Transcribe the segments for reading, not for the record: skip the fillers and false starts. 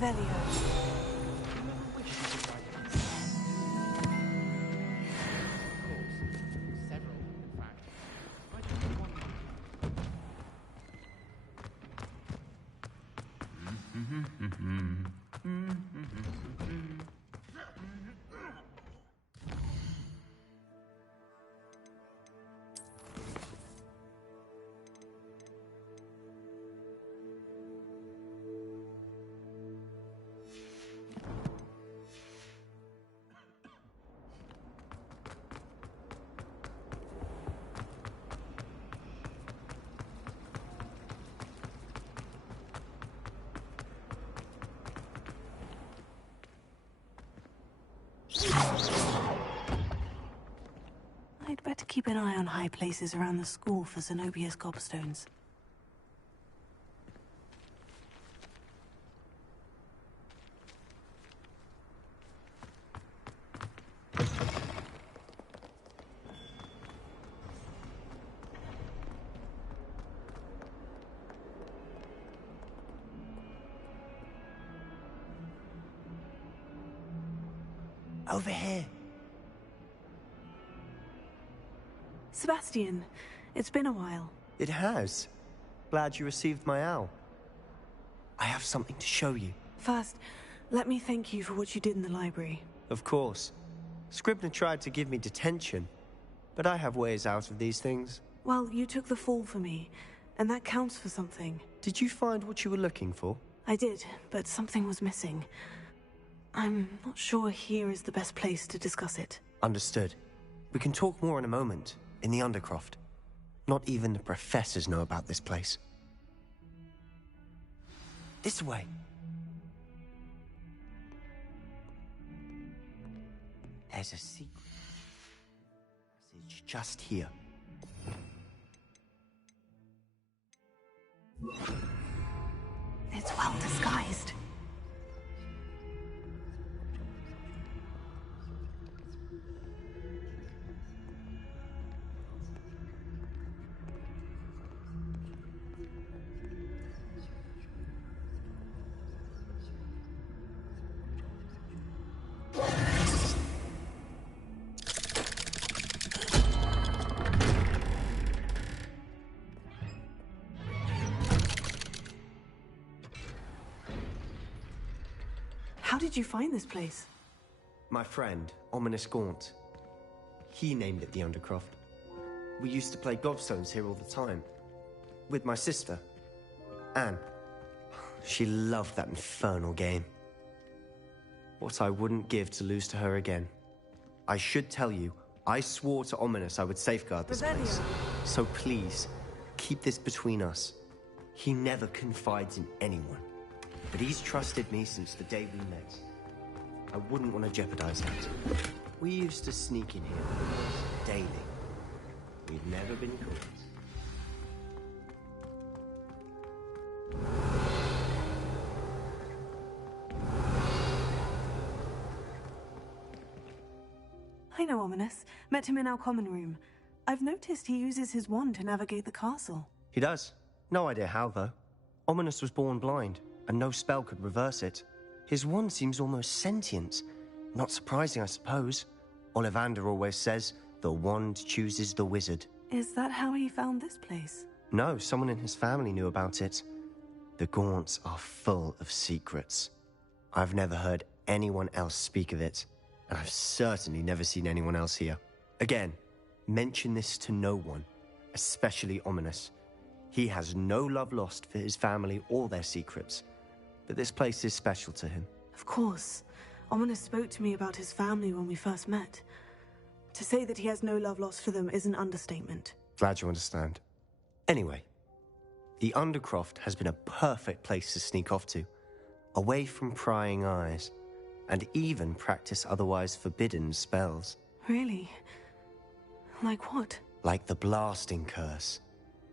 Revelio. I'd better keep an eye on high places around the school for Zenobia's gobstones. Over here. Sebastian, it's been a while. It has. Glad you received my owl. I have something to show you. First, let me thank you for what you did in the library. Of course. Scribner tried to give me detention, but I have ways out of these things. Well, you took the fall for me, and that counts for something. Did you find what you were looking for? I did, but something was missing. I'm not sure here is the best place to discuss it. Understood. We can talk more in a moment, in the Undercroft. Not even the professors know about this place. This way. There's a secret passage just here. It's well disguised. How did you find this place? My friend, Ominous Gaunt. He named it the Undercroft. We used to play gobstones here all the time. With my sister, Anne. She loved that infernal game. What I wouldn't give to lose to her again. I should tell you, I swore to Ominous I would safeguard this place. So please, keep this between us. He never confides in anyone. But he's trusted me since the day we met. I wouldn't want to jeopardize that. We used to sneak in here daily. We've never been caught. I know Ominous. Met him in our common room. I've noticed he uses his wand to navigate the castle. He does. No idea how, though. Ominous was born blind, and no spell could reverse it. His wand seems almost sentient. Not surprising, I suppose. Ollivander always says, the wand chooses the wizard. Is that how he found this place? No, someone in his family knew about it. The Gaunts are full of secrets. I've never heard anyone else speak of it, and I've certainly never seen anyone else here. Again, mention this to no one, especially Ominous. He has no love lost for his family or their secrets, but this place is special to him. Of course. Ominous spoke to me about his family when we first met. To say that he has no love lost for them is an understatement. Glad you understand. Anyway, the Undercroft has been a perfect place to sneak off to, away from prying eyes, and even practice otherwise forbidden spells. Really? Like what? Like the blasting curse.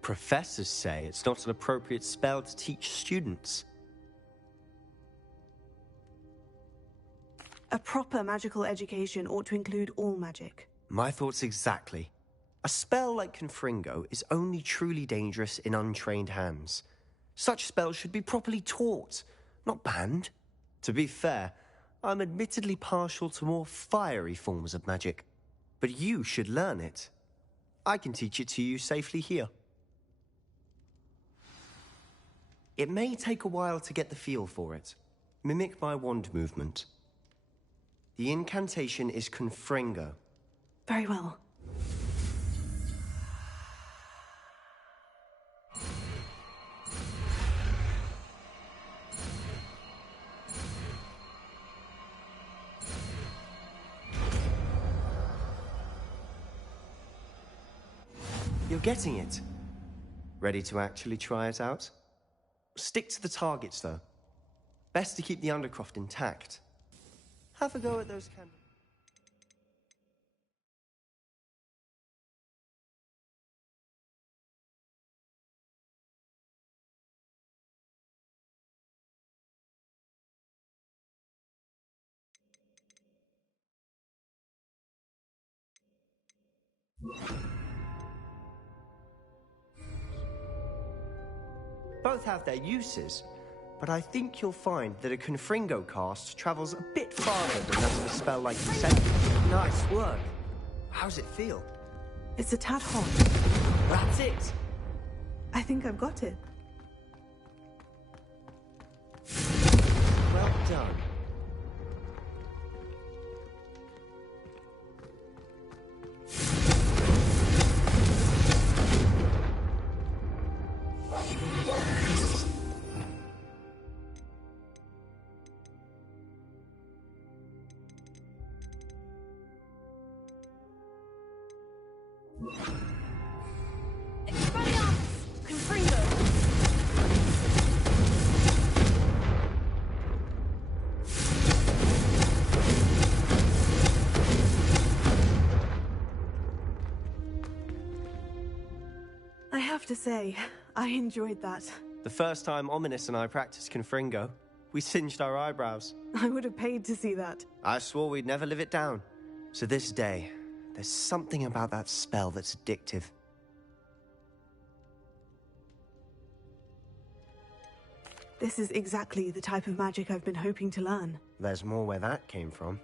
Professors say it's not an appropriate spell to teach students. A proper magical education ought to include all magic. My thoughts exactly. A spell like Confringo is only truly dangerous in untrained hands. Such spells should be properly taught, not banned. To be fair, I'm admittedly partial to more fiery forms of magic. But you should learn it. I can teach it to you safely here. It may take a while to get the feel for it. Mimic my wand movement. The incantation is Confringo. Very well. You're getting it. Ready to actually try it out? Stick to the targets, though. Best to keep the Undercroft intact. Have a go at those candles. Both have their uses, but I think you'll find that a Confringo cast travels a bit farther than that of a spell like Incendiary. Nice work. How's it feel? It's a tad hot. That's it. I think I've got it. Well done. I have to say, I enjoyed that. The first time Ominous and I practiced Confringo, we singed our eyebrows. I would have paid to see that. I swore we'd never live it down. So this day, there's something about that spell that's addictive. This is exactly the type of magic I've been hoping to learn. There's more where that came from.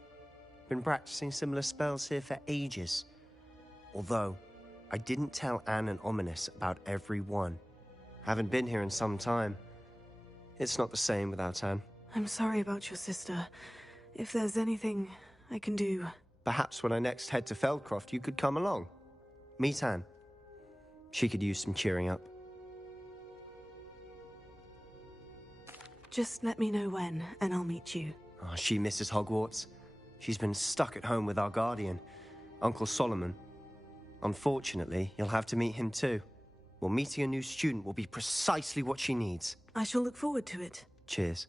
Been practicing similar spells here for ages. Although, I didn't tell Anne and Ominous about every one. Haven't been here in some time. It's not the same without Anne. I'm sorry about your sister. If there's anything I can do... Perhaps when I next head to Feldcroft, you could come along. Meet Anne. She could use some cheering up. Just let me know when, and I'll meet you. Oh, she misses Hogwarts. She's been stuck at home with our guardian, Uncle Solomon. Unfortunately, you'll have to meet him too. Well, meeting a new student will be precisely what she needs. I shall look forward to it. Cheers.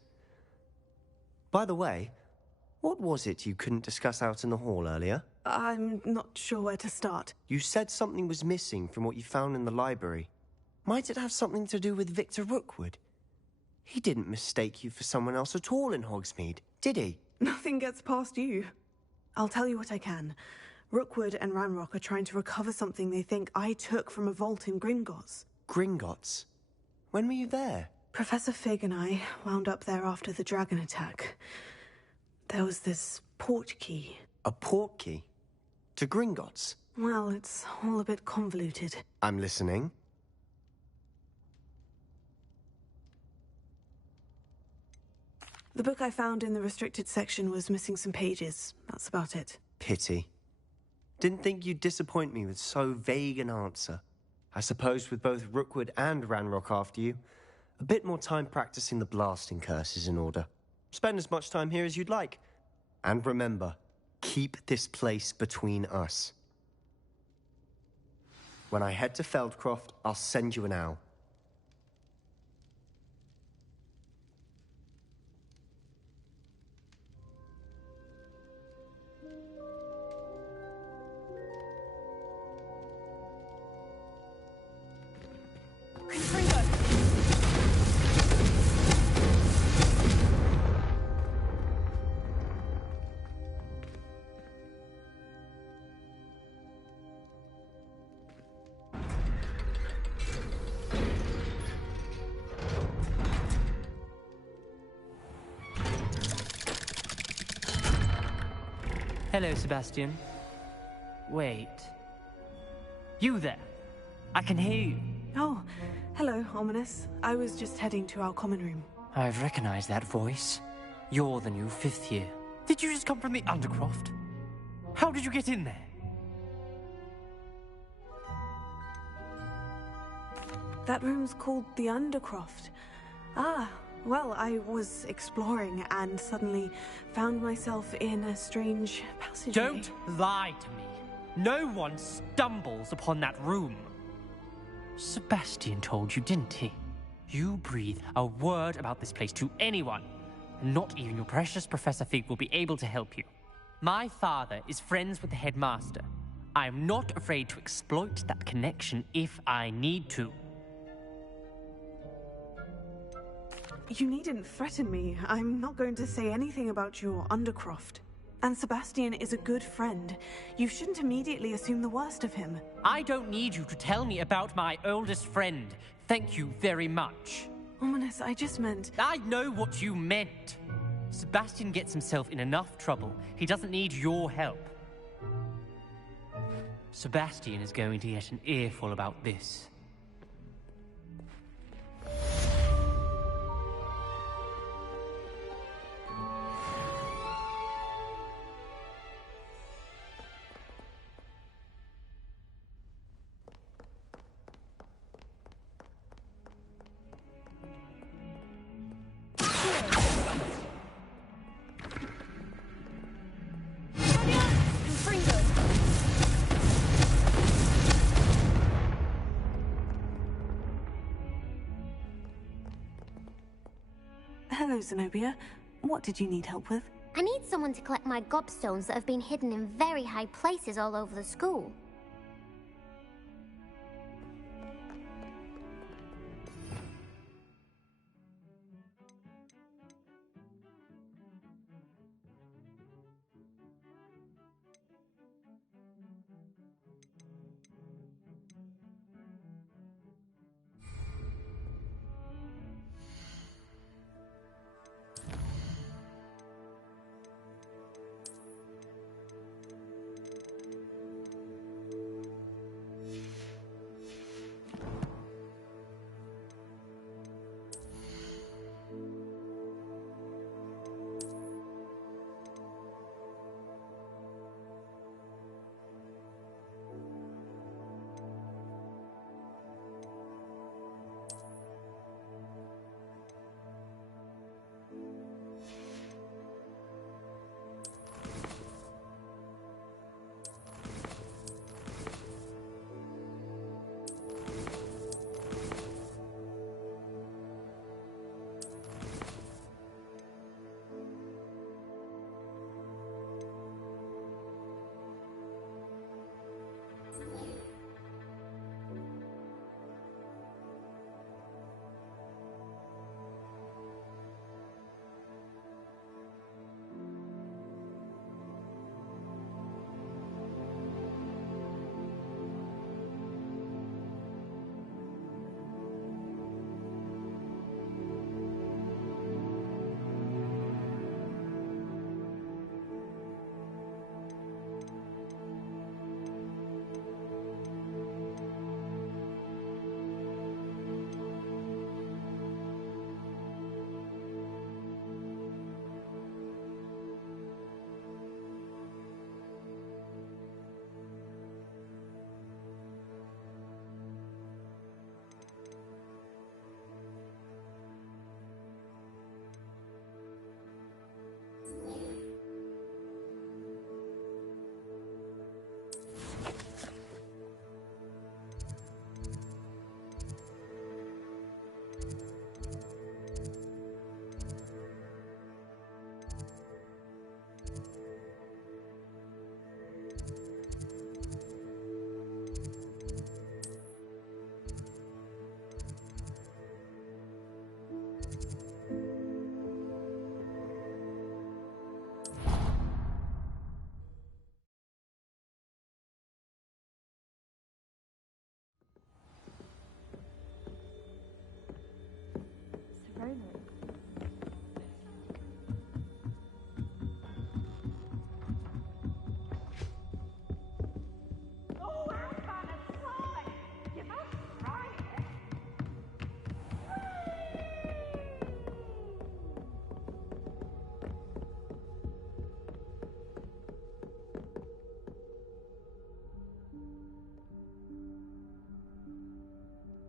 By the way, what was it you couldn't discuss out in the hall earlier? I'm not sure where to start. You said something was missing from what you found in the library. Might it have something to do with Victor Rookwood? He didn't mistake you for someone else at all in Hogsmeade, did he? Nothing gets past you. I'll tell you what I can. Rookwood and Ranrock are trying to recover something they think I took from a vault in Gringotts. Gringotts? When were you there? Professor Fig and I wound up there after the dragon attack. There was this port key. A port key? To Gringotts? Well, it's all a bit convoluted. I'm listening. The book I found in the restricted section was missing some pages. That's about it. Pity. Didn't think you'd disappoint me with so vague an answer. I suppose with both Rookwood and Ranrock after you, a bit more time practicing the blasting curse is in order. Spend as much time here as you'd like. And remember, keep this place between us. When I head to Feldcroft, I'll send you an owl. Hello, Sebastian. Wait. You there? I can hear you. Oh, hello, Ominous. I was just heading to our common room. I've recognized that voice. You're the new 5th year. Did you just come from the Undercroft? How did you get in there? That room's called the Undercroft. Ah, well, I was exploring and suddenly found myself in a strange passageway. Don't lie to me. No one stumbles upon that room. Sebastian told you, didn't he? You breathe a word about this place to anyone, and not even your precious Professor Fig will be able to help you. My father is friends with the headmaster. I am not afraid to exploit that connection if I need to. You needn't threaten me. I'm not going to say anything about your Undercroft. And Sebastian is a good friend. You shouldn't immediately assume the worst of him. I don't need you to tell me about my oldest friend. Thank you very much. Ominous, I just meant... I know what you meant. Sebastian gets himself in enough trouble. He doesn't need your help. Sebastian is going to get an earful about this. Hello, Zenobia. What did you need help with? I need someone to collect my gobstones that have been hidden in very high places all over the school.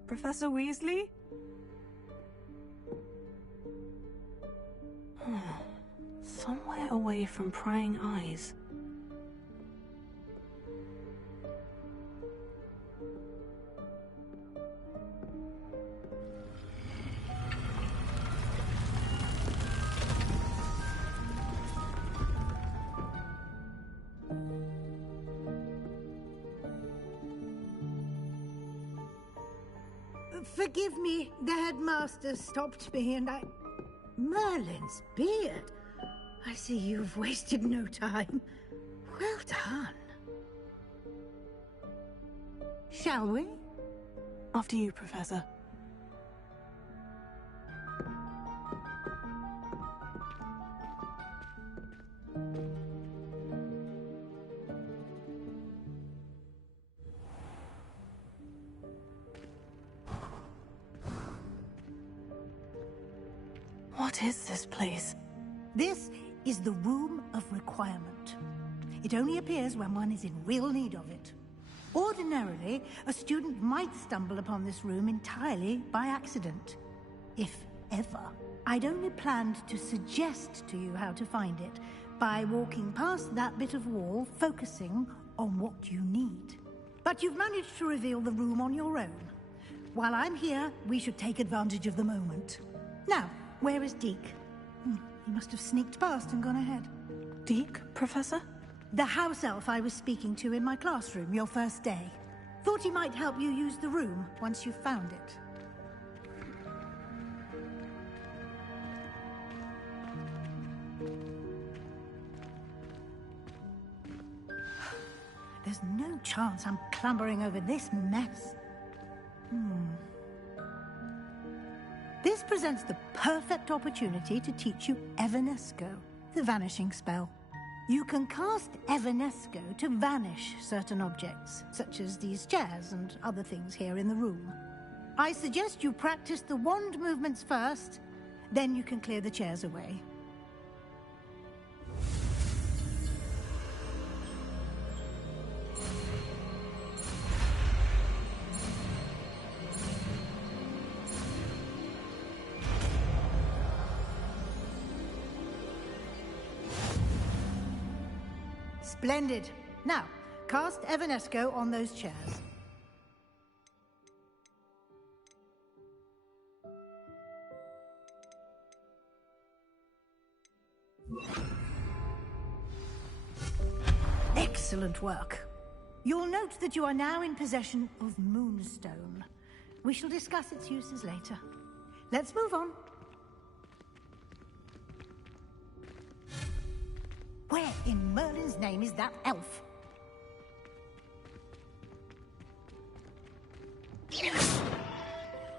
Professor Weasley? Somewhere away from prying eyes. Forgive me, the headmaster stopped me and I... Merlin's beard. I see you've wasted no time. Well done. Shall we? After you, Professor. What is this place? This is the Room of Requirement. It only appears when one is in real need of it. Ordinarily, a student might stumble upon this room entirely by accident. If ever. I'd only planned to suggest to you how to find it by walking past that bit of wall, focusing on what you need. But you've managed to reveal the room on your own. While I'm here, we should take advantage of the moment. Now, where is Deke? He must have sneaked past and gone ahead. Deke, Professor? The house elf I was speaking to in my classroom your first day. Thought he might help you use the room once you've found it. There's no chance I'm clambering over this mess. This presents the perfect opportunity to teach you Evanesco, the vanishing spell. You can cast Evanesco to vanish certain objects, such as these chairs and other things here in the room. I suggest you practice the wand movements first, then you can clear the chairs away. Splendid. Now, cast Evanesco on those chairs. Excellent work. You'll note that you are now in possession of Moonstone. We shall discuss its uses later. Let's move on. Where in Merlin's name is that elf?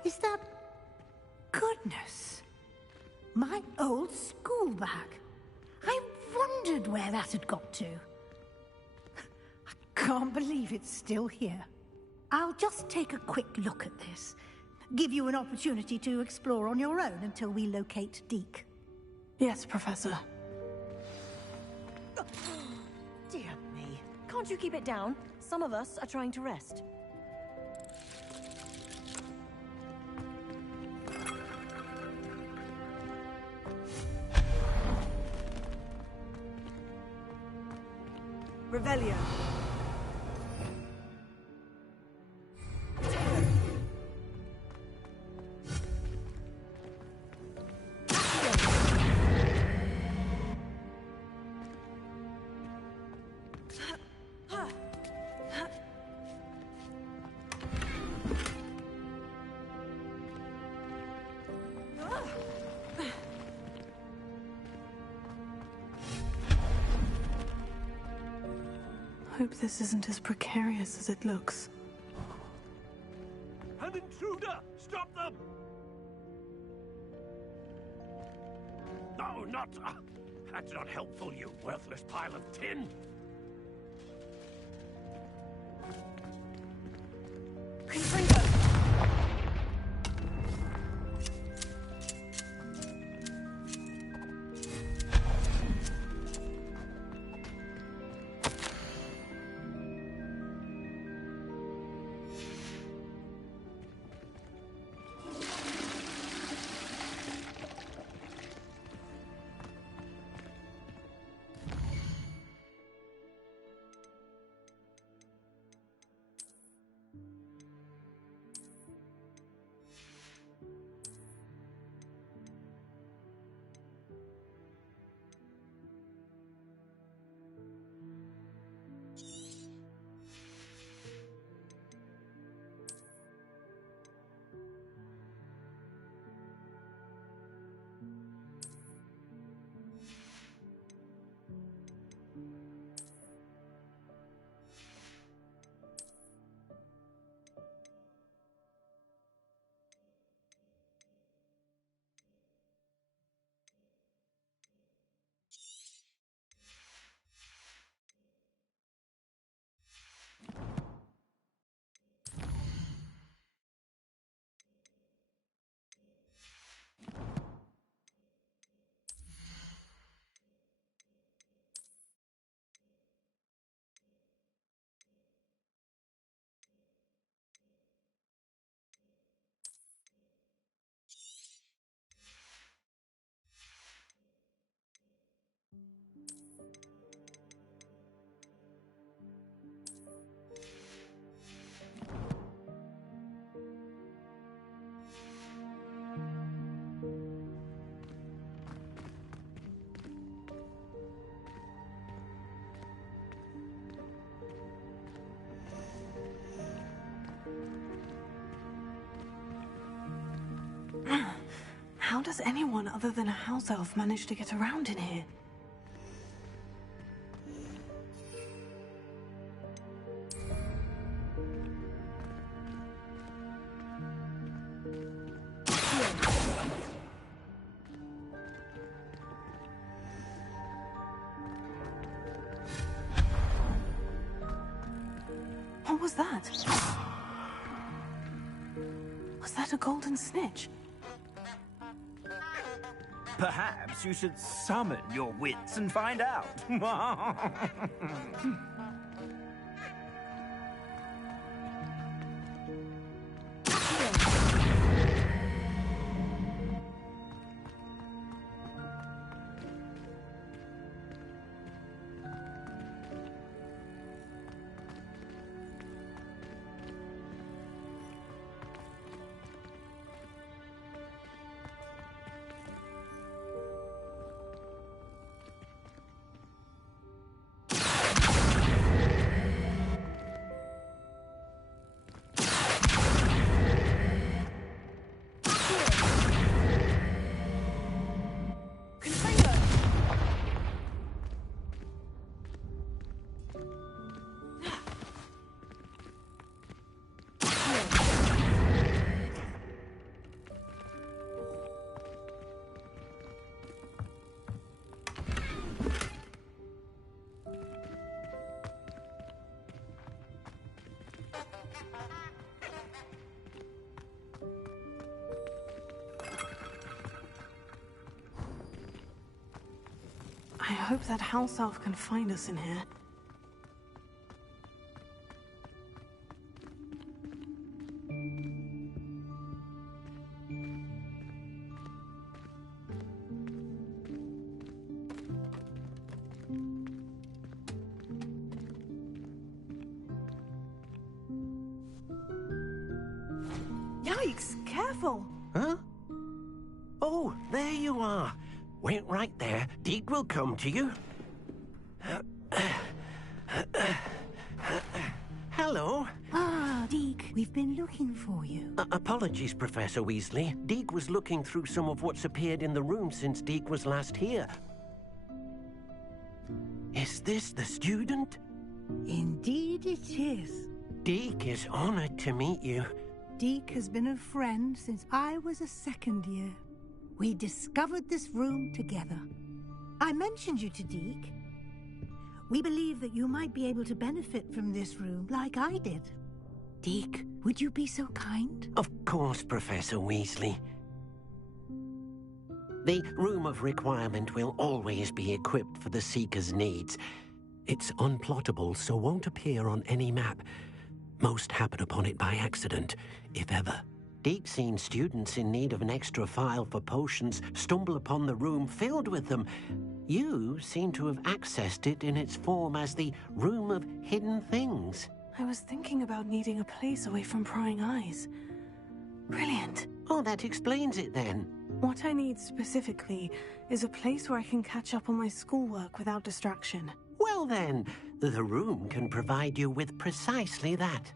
Is that... Goodness. My old school bag. I wondered where that had got to. I can't believe it's still here. I'll just take a quick look at this. Give you an opportunity to explore on your own until we locate Deke. Yes, Professor. Dear me. Can't you keep it down? Some of us are trying to rest. Revelio. Hope this isn't as precarious as it looks. An intruder! Stop them! No, not... that's not helpful, you worthless pile of tin! Confringo! does anyone other than a house elf manage to get around in here? What was that? Was that a golden snitch? Perhaps you should summon your wits and find out. I hope that house elf can find us in here. Yikes! Careful! Huh? Oh, there you are. Wait right there. Deke will come to you. Hello. Ah, Deke, we've been looking for you. Apologies, Professor Weasley. Deke was looking through some of what's appeared in the room since Deke was last here. Is this the student? Indeed it is. Deke is honored to meet you. Deke has been a friend since I was a second year. We discovered this room together. I mentioned you to Deke. We believe that you might be able to benefit from this room like I did. Deke, would you be so kind? Of course, Professor Weasley. The Room of Requirement will always be equipped for the Seeker's needs. It's unplottable, so won't appear on any map. Most happen upon it by accident, if ever. Deke's seen students in need of an extra file for potions stumble upon the room filled with them. You seem to have accessed it in its form as the Room of Hidden Things. I was thinking about needing a place away from prying eyes. Brilliant. Oh, that explains it then. What I need specifically is a place where I can catch up on my schoolwork without distraction. Well then, the room can provide you with precisely that.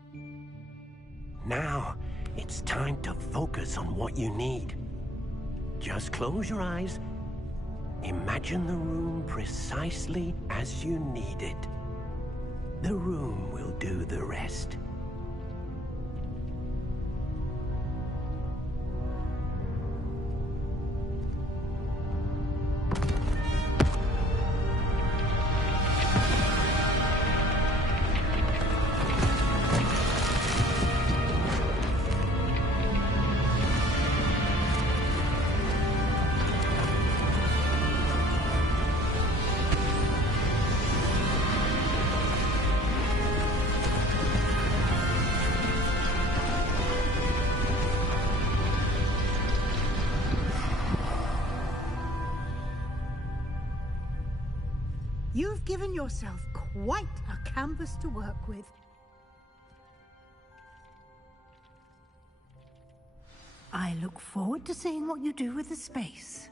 Now, it's time to focus on what you need. Just close your eyes. Imagine the room precisely as you need it. The room will do the rest. You've given yourself quite a canvas to work with. I look forward to seeing what you do with the space.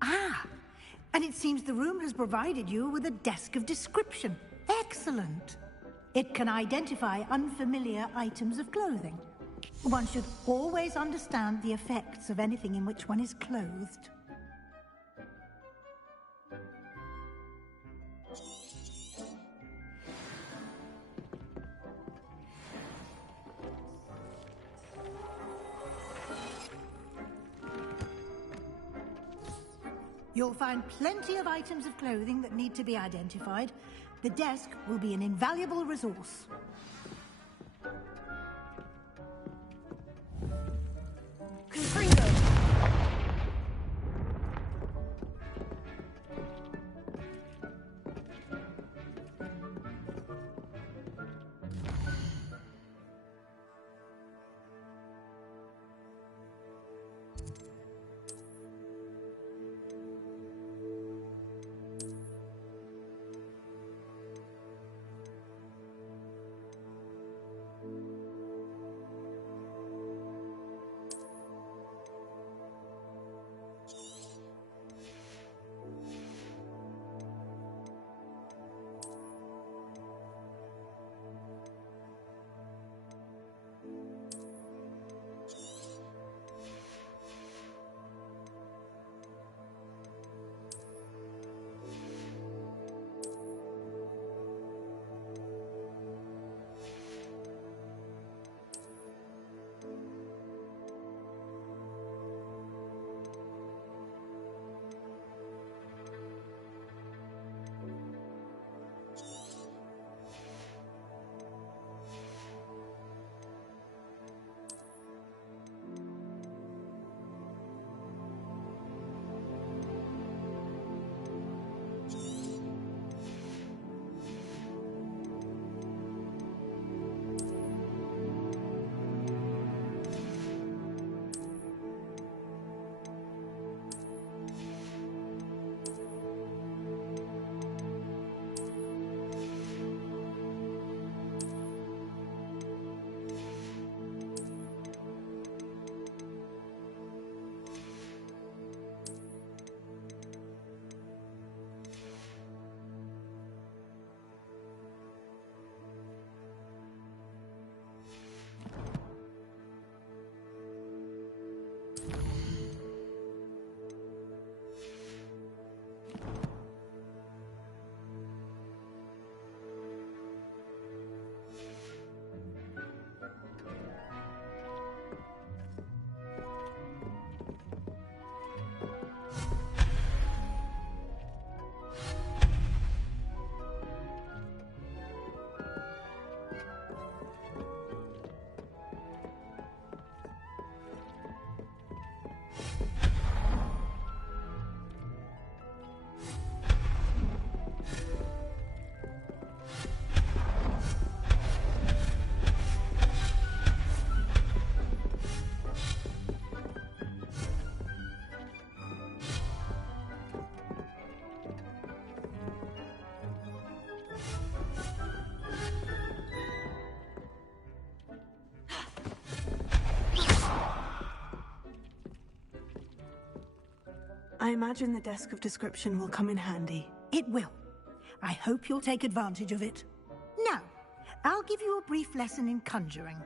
Ah, and it seems the room has provided you with a desk of description. Excellent. It can identify unfamiliar items of clothing. One should always understand the effects of anything in which one is clothed. You'll find plenty of items of clothing that need to be identified. The desk will be an invaluable resource. Confringo! I imagine the desk of description will come in handy. It will. I hope you'll take advantage of it. Now, I'll give you a brief lesson in conjuring.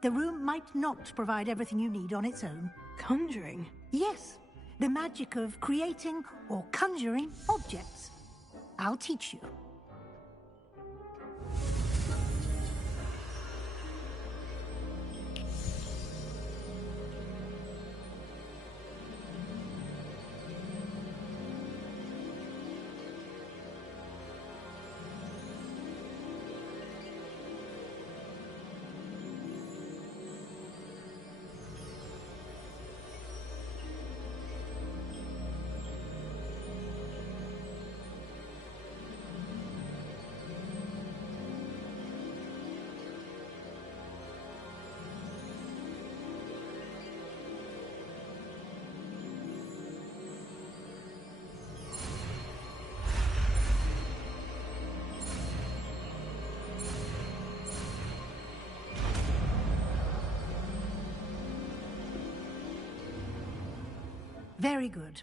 The room might not provide everything you need on its own. Conjuring? Yes, the magic of creating or conjuring objects. I'll teach you. Very good.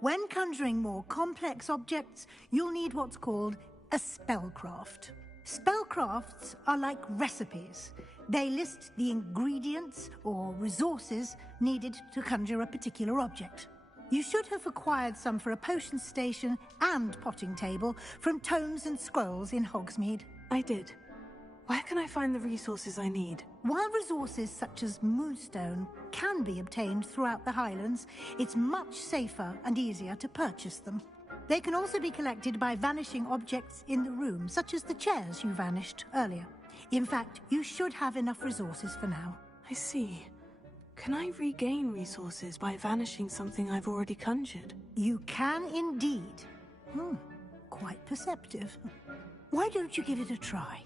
When conjuring more complex objects, you'll need what's called a spellcraft. Spellcrafts are like recipes. They list the ingredients or resources needed to conjure a particular object. You should have acquired some for a potion station and potting table from tomes and scrolls in Hogsmeade. I did. Where can I find the resources I need? While resources such as moonstone can be obtained throughout the Highlands, it's much safer and easier to purchase them. They can also be collected by vanishing objects in the room, such as the chairs you vanished earlier. In fact, you should have enough resources for now. I see. Can I regain resources by vanishing something I've already conjured? You can indeed. Quite perceptive. Why don't you give it a try?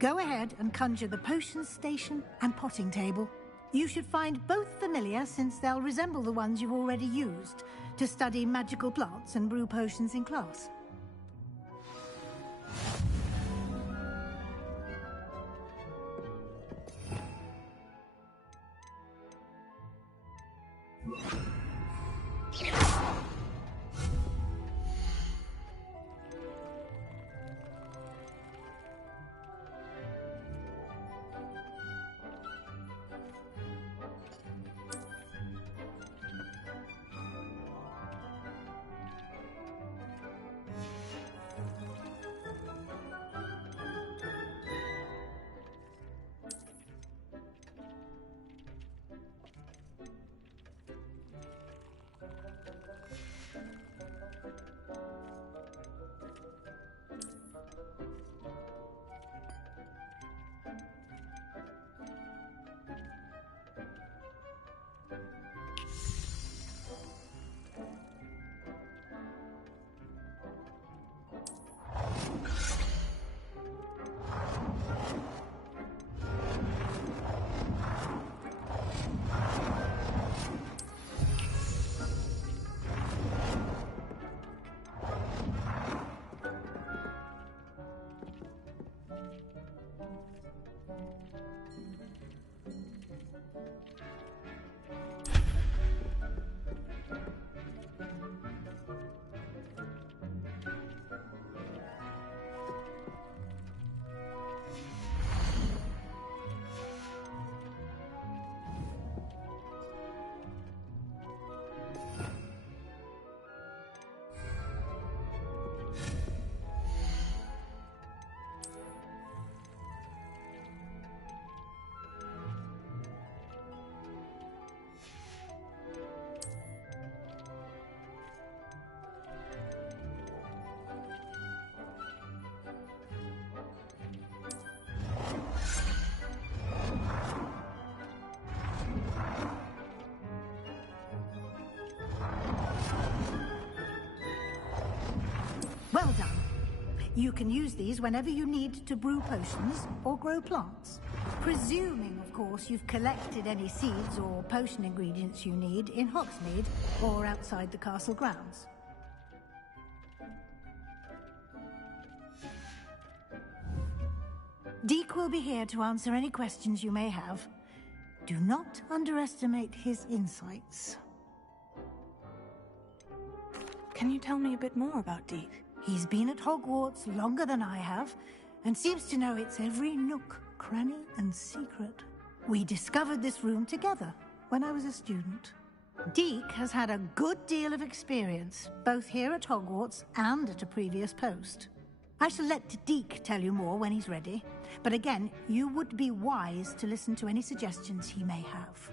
Go ahead and conjure the potion station and potting table. You should find both familiar, since they'll resemble the ones you've already used to study magical plants and brew potions in class. Well done. You can use these whenever you need to brew potions or grow plants. Presuming, of course, you've collected any seeds or potion ingredients you need in Hogsmeade or outside the castle grounds. Deek will be here to answer any questions you may have. Do not underestimate his insights. Can you tell me a bit more about Deek? He's been at Hogwarts longer than I have, and seems to know its every nook, cranny, and secret. We discovered this room together when I was a student. Deek has had a good deal of experience, both here at Hogwarts and at a previous post. I shall let Deek tell you more when he's ready, but again, you would be wise to listen to any suggestions he may have.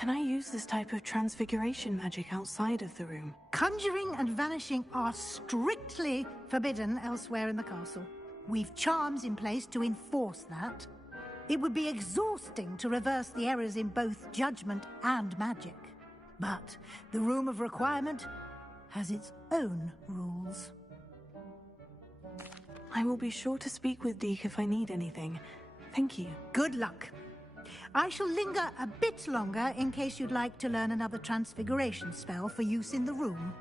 Can I use this type of transfiguration magic outside of the room? Conjuring and vanishing are strictly forbidden elsewhere in the castle. We've charms in place to enforce that. It would be exhausting to reverse the errors in both judgment and magic. But the Room of Requirement has its own rules. I will be sure to speak with Deke if I need anything. Thank you. Good luck. I shall linger a bit longer in case you'd like to learn another transfiguration spell for use in the room.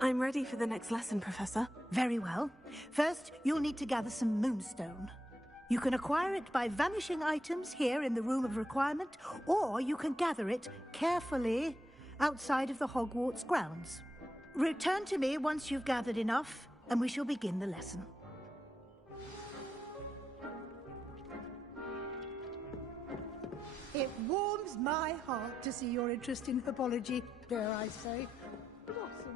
I'm ready for the next lesson, Professor. Very well. First, you'll need to gather some moonstone. You can acquire it by vanishing items here in the Room of Requirement, or you can gather it carefully outside of the Hogwarts grounds. Return to me once you've gathered enough, and we shall begin the lesson. It warms my heart to see your interest in herbology, dare I say. Blossom.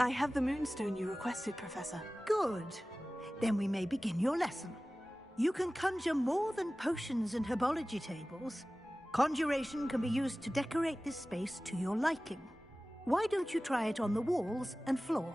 I have the moonstone you requested, Professor. Good. Then we may begin your lesson. You can conjure more than potions and herbology tables. Conjuration can be used to decorate this space to your liking. Why don't you try it on the walls and floor?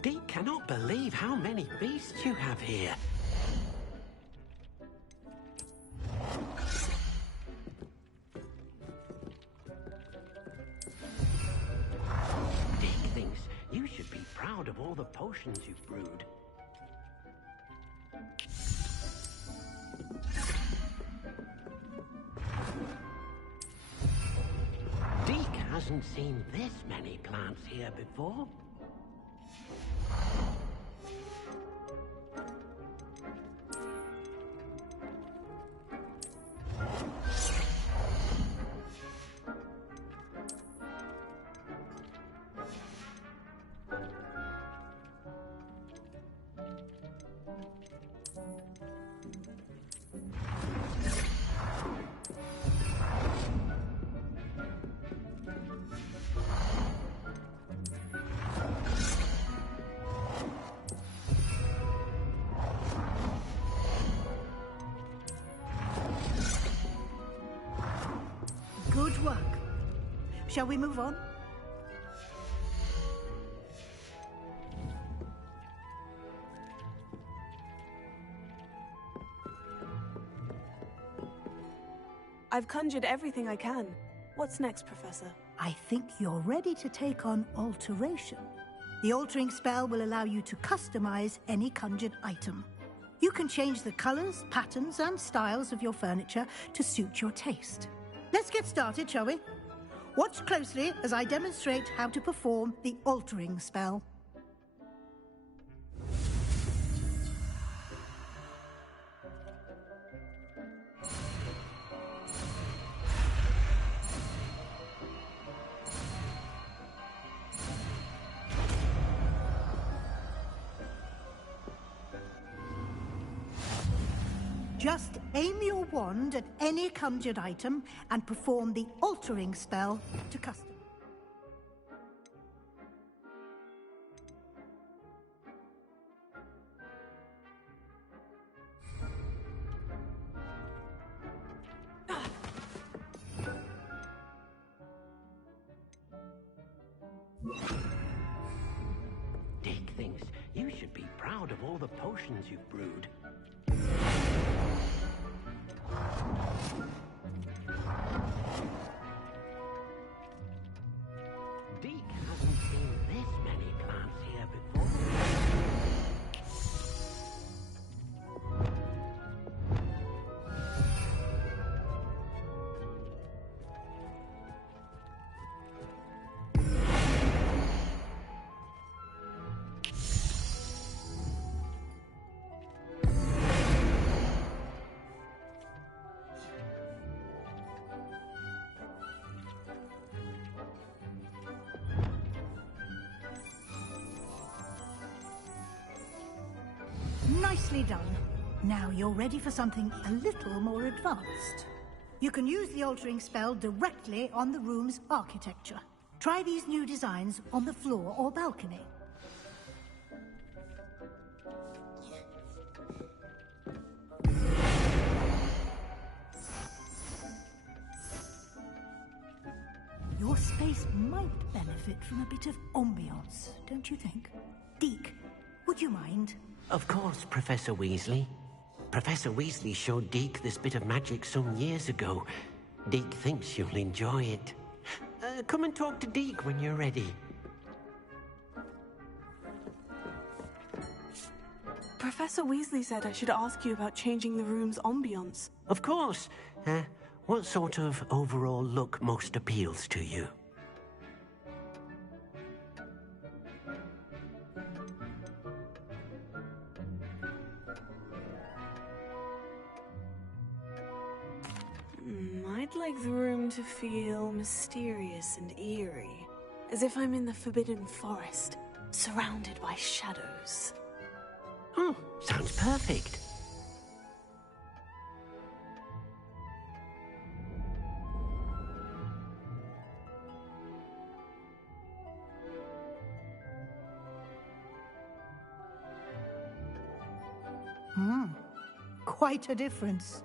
Deke cannot believe how many beasts you have here. Deke thinks you should be proud of all the potions you've brewed. hasn't seen this many plants here before. Good work. Shall we move on? I've conjured everything I can. What's next, Professor? I think you're ready to take on alteration. The altering spell will allow you to customize any conjured item. You can change the colors, patterns, and styles of your furniture to suit your taste. Let's get started, shall we? Watch closely as I demonstrate how to perform the altering spell. Just aim your wand at any conjured item and perform the altering spell to custom. Dick thinks you should be proud of all the potions you've brewed. Deke hasn't seen this many plants here before. Nicely done. Now you're ready for something a little more advanced. You can use the altering spell directly on the room's architecture. Try these new designs on the floor or balcony. Your space might benefit from a bit of ambiance, don't you think? Deke, would you mind? Of course, Professor Weasley. Professor Weasley showed Deke this bit of magic some years ago. Deke thinks you'll enjoy it. Come and talk to Deke when you're ready. Professor Weasley said I should ask you about changing the room's ambiance. Of course. What sort of overall look most appeals to you? I'd like the room to feel mysterious and eerie, as if I'm in the Forbidden Forest, surrounded by shadows. Oh, sounds perfect. Quite a difference.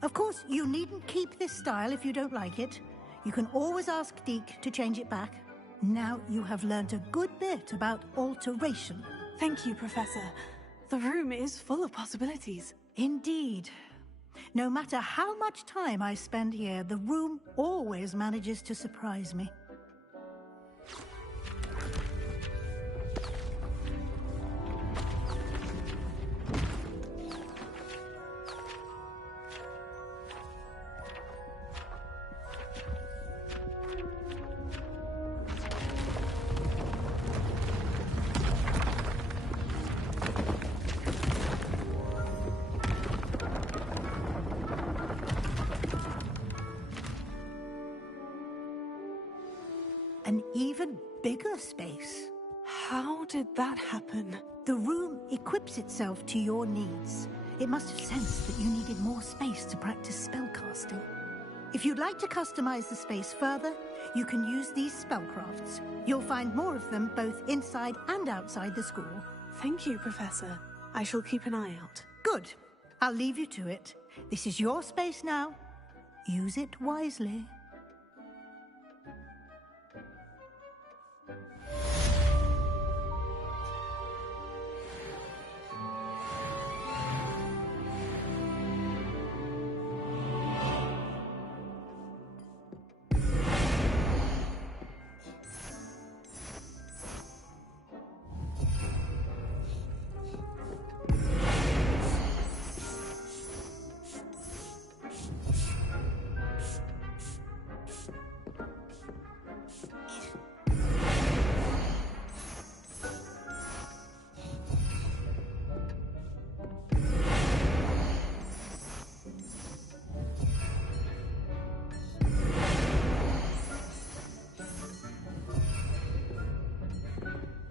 Of course, you needn't keep this style if you don't like it. You can always ask Deke to change it back. Now you have learnt a good bit about alteration. Thank you, Professor. The room is full of possibilities. Indeed. No matter how much time I spend here, the room always manages to surprise me. an even bigger space. How did that happen? The room equips itself to your needs. It must have sensed that you needed more space to practice spellcasting. If you'd like to customize the space further, you can use these spellcrafts. You'll find more of them both inside and outside the school. Thank you, Professor. I shall keep an eye out. Good. I'll leave you to it. This is your space now. Use it wisely.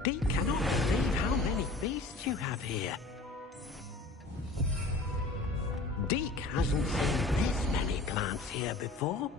Deke cannot believe how many beasts you have here. Deke hasn't seen this many plants here before.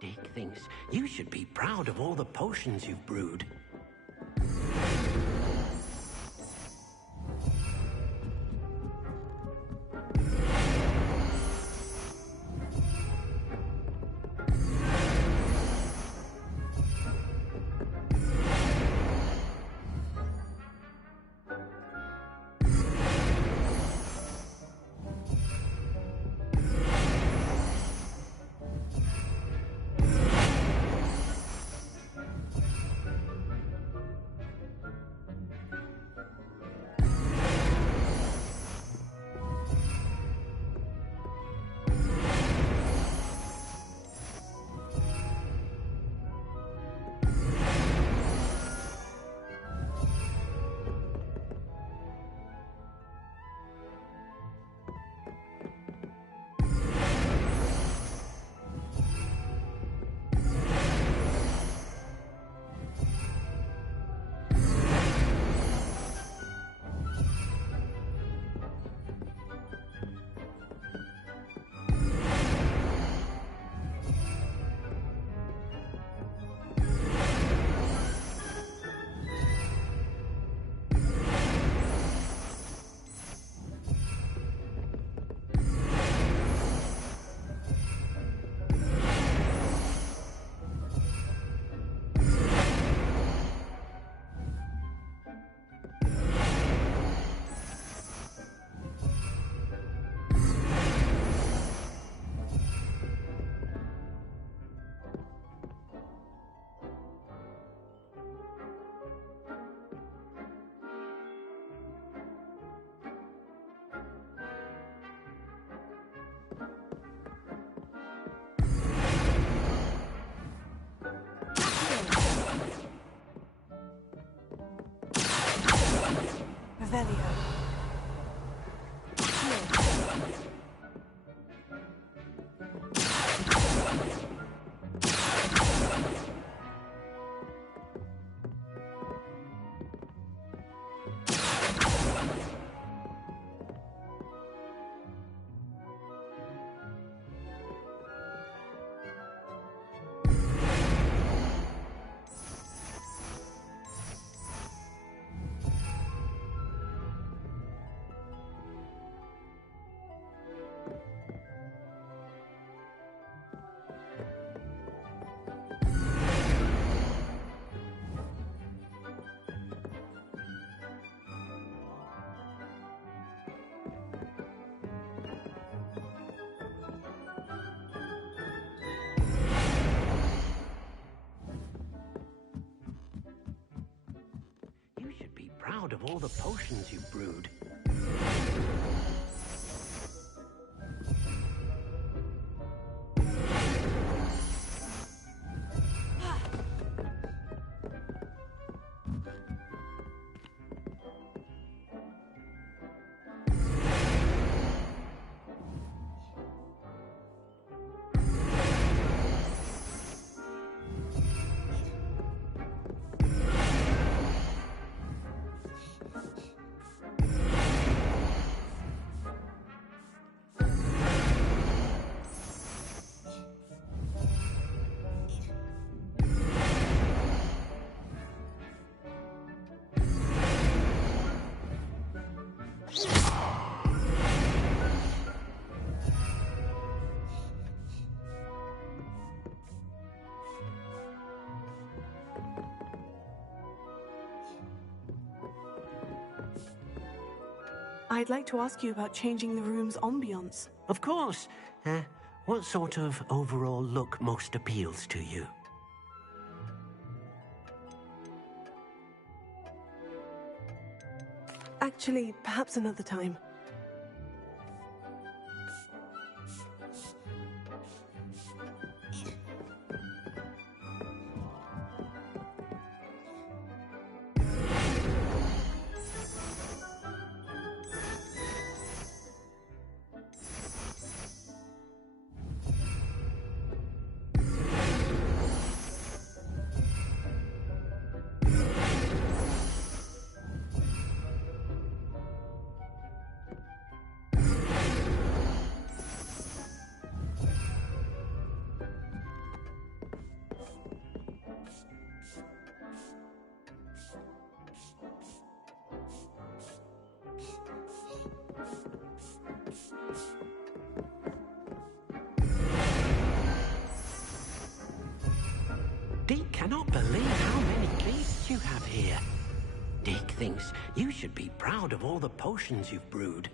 Deke thinks you should be proud of all the potions you've brewed. Revelio. proud of all the potions you've brewed. I'd like to ask you about changing the room's ambiance. Of course. What sort of overall look most appeals to you? Actually, perhaps another time. Dick cannot believe how many beasts you have here. Dick thinks you should be proud of all the potions you've brewed.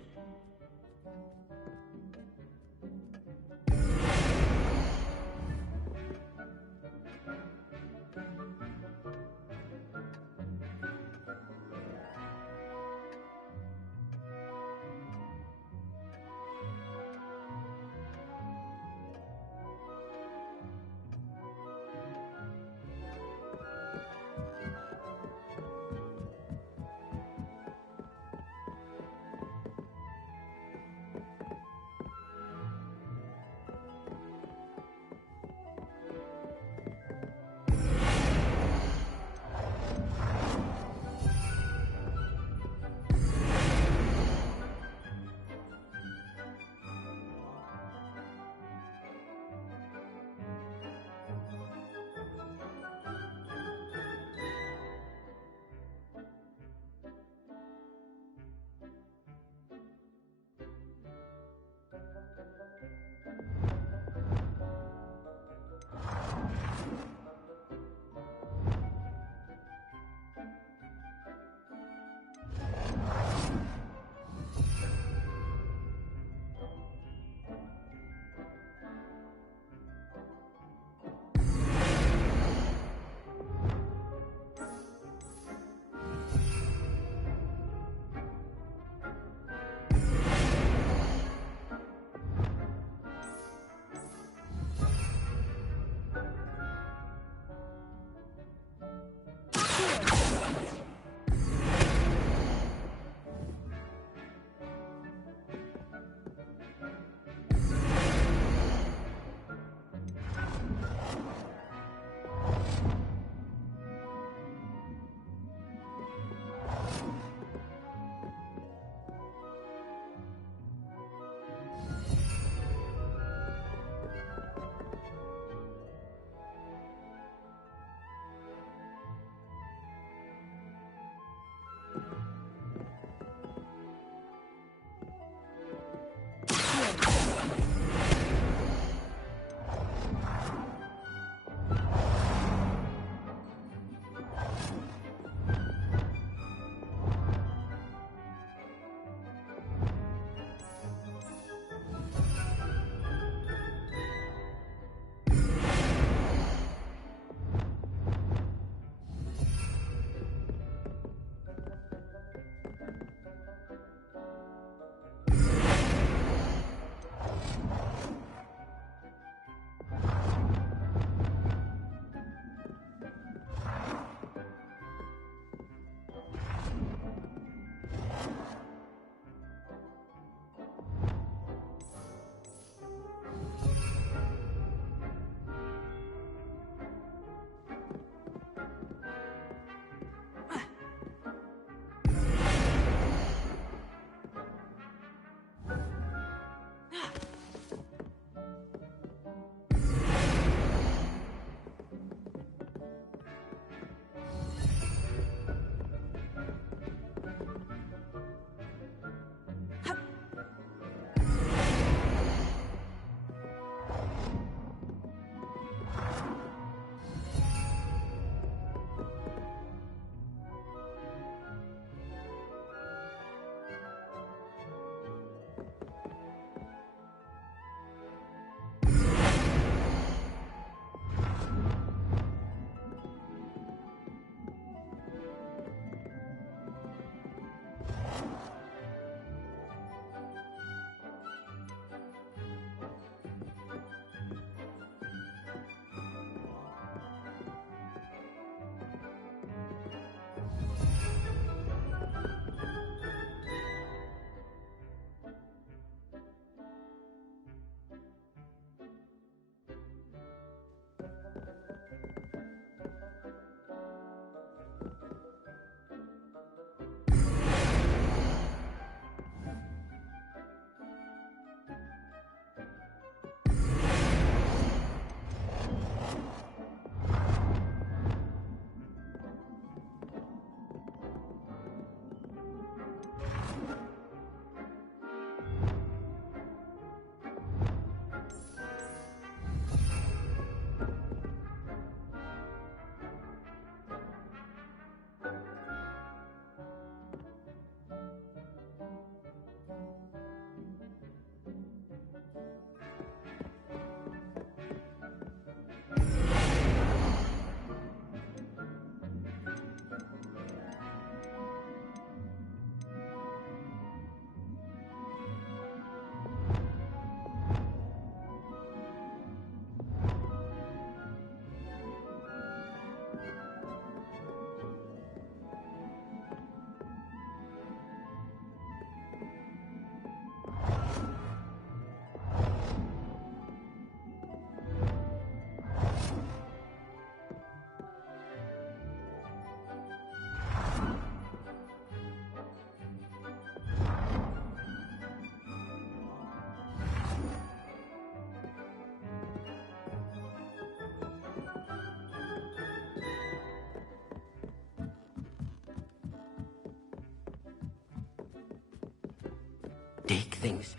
dig things.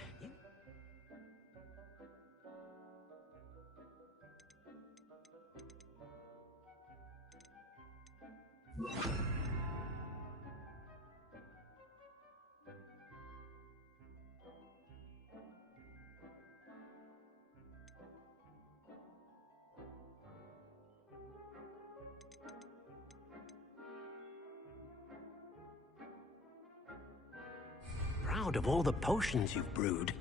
Proud of all the potions you've brewed.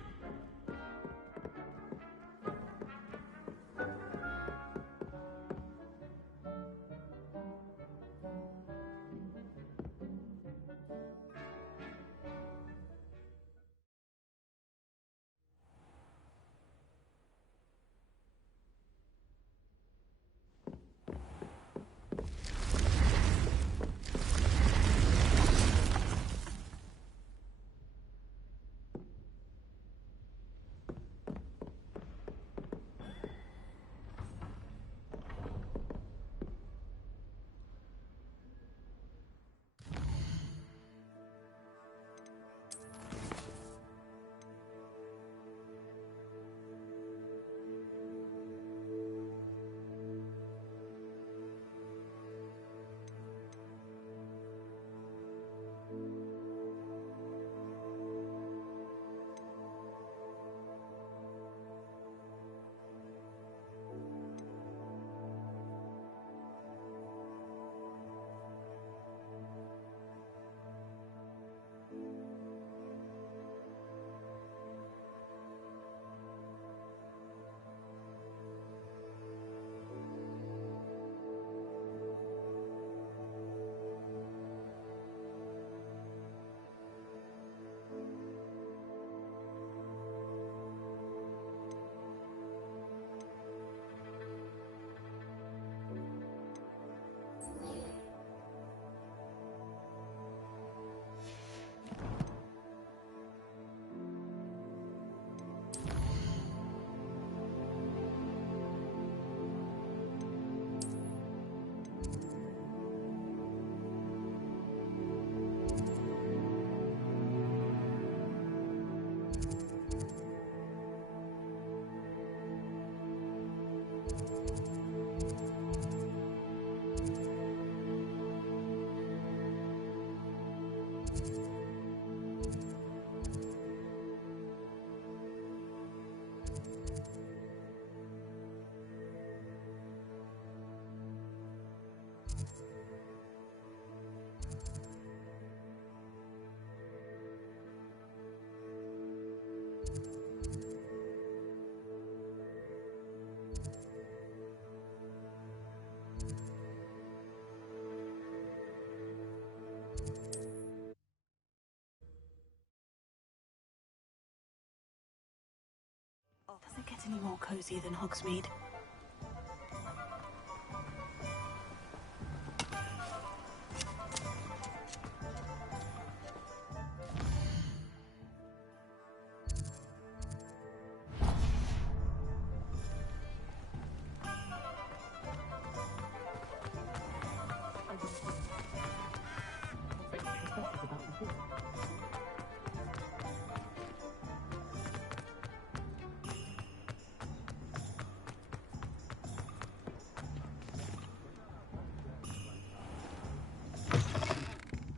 Does it get any more cozy than Hogsmeade?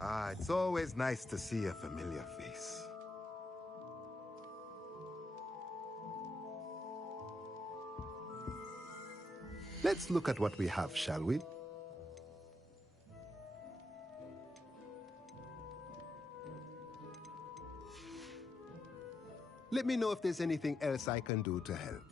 Ah, it's always nice to see a familiar face. Let's look at what we have, shall we? Let me know if there's anything else I can do to help.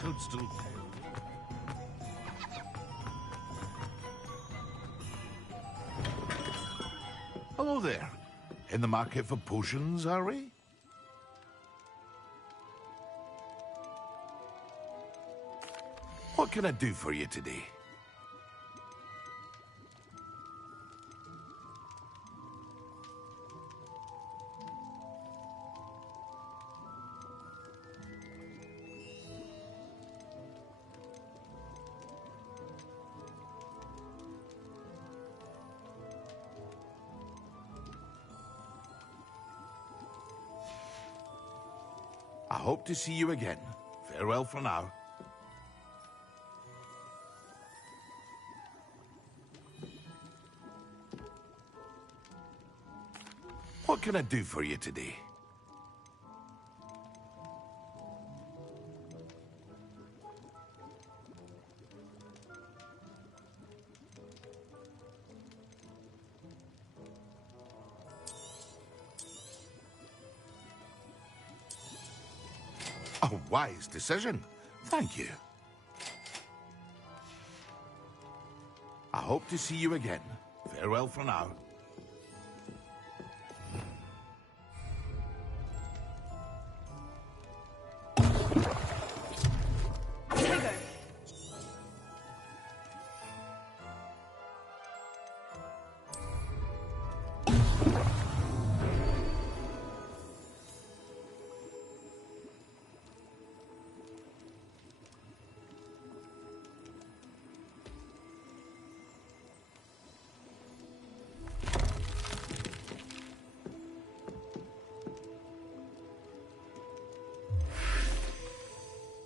Toadstool. Hello there. In the market for potions, are we? What can I do for you today? I hope to see you again. Farewell for now. What can I do for you today? A wise decision. Thank you. I hope to see you again. Farewell for now. Here we go.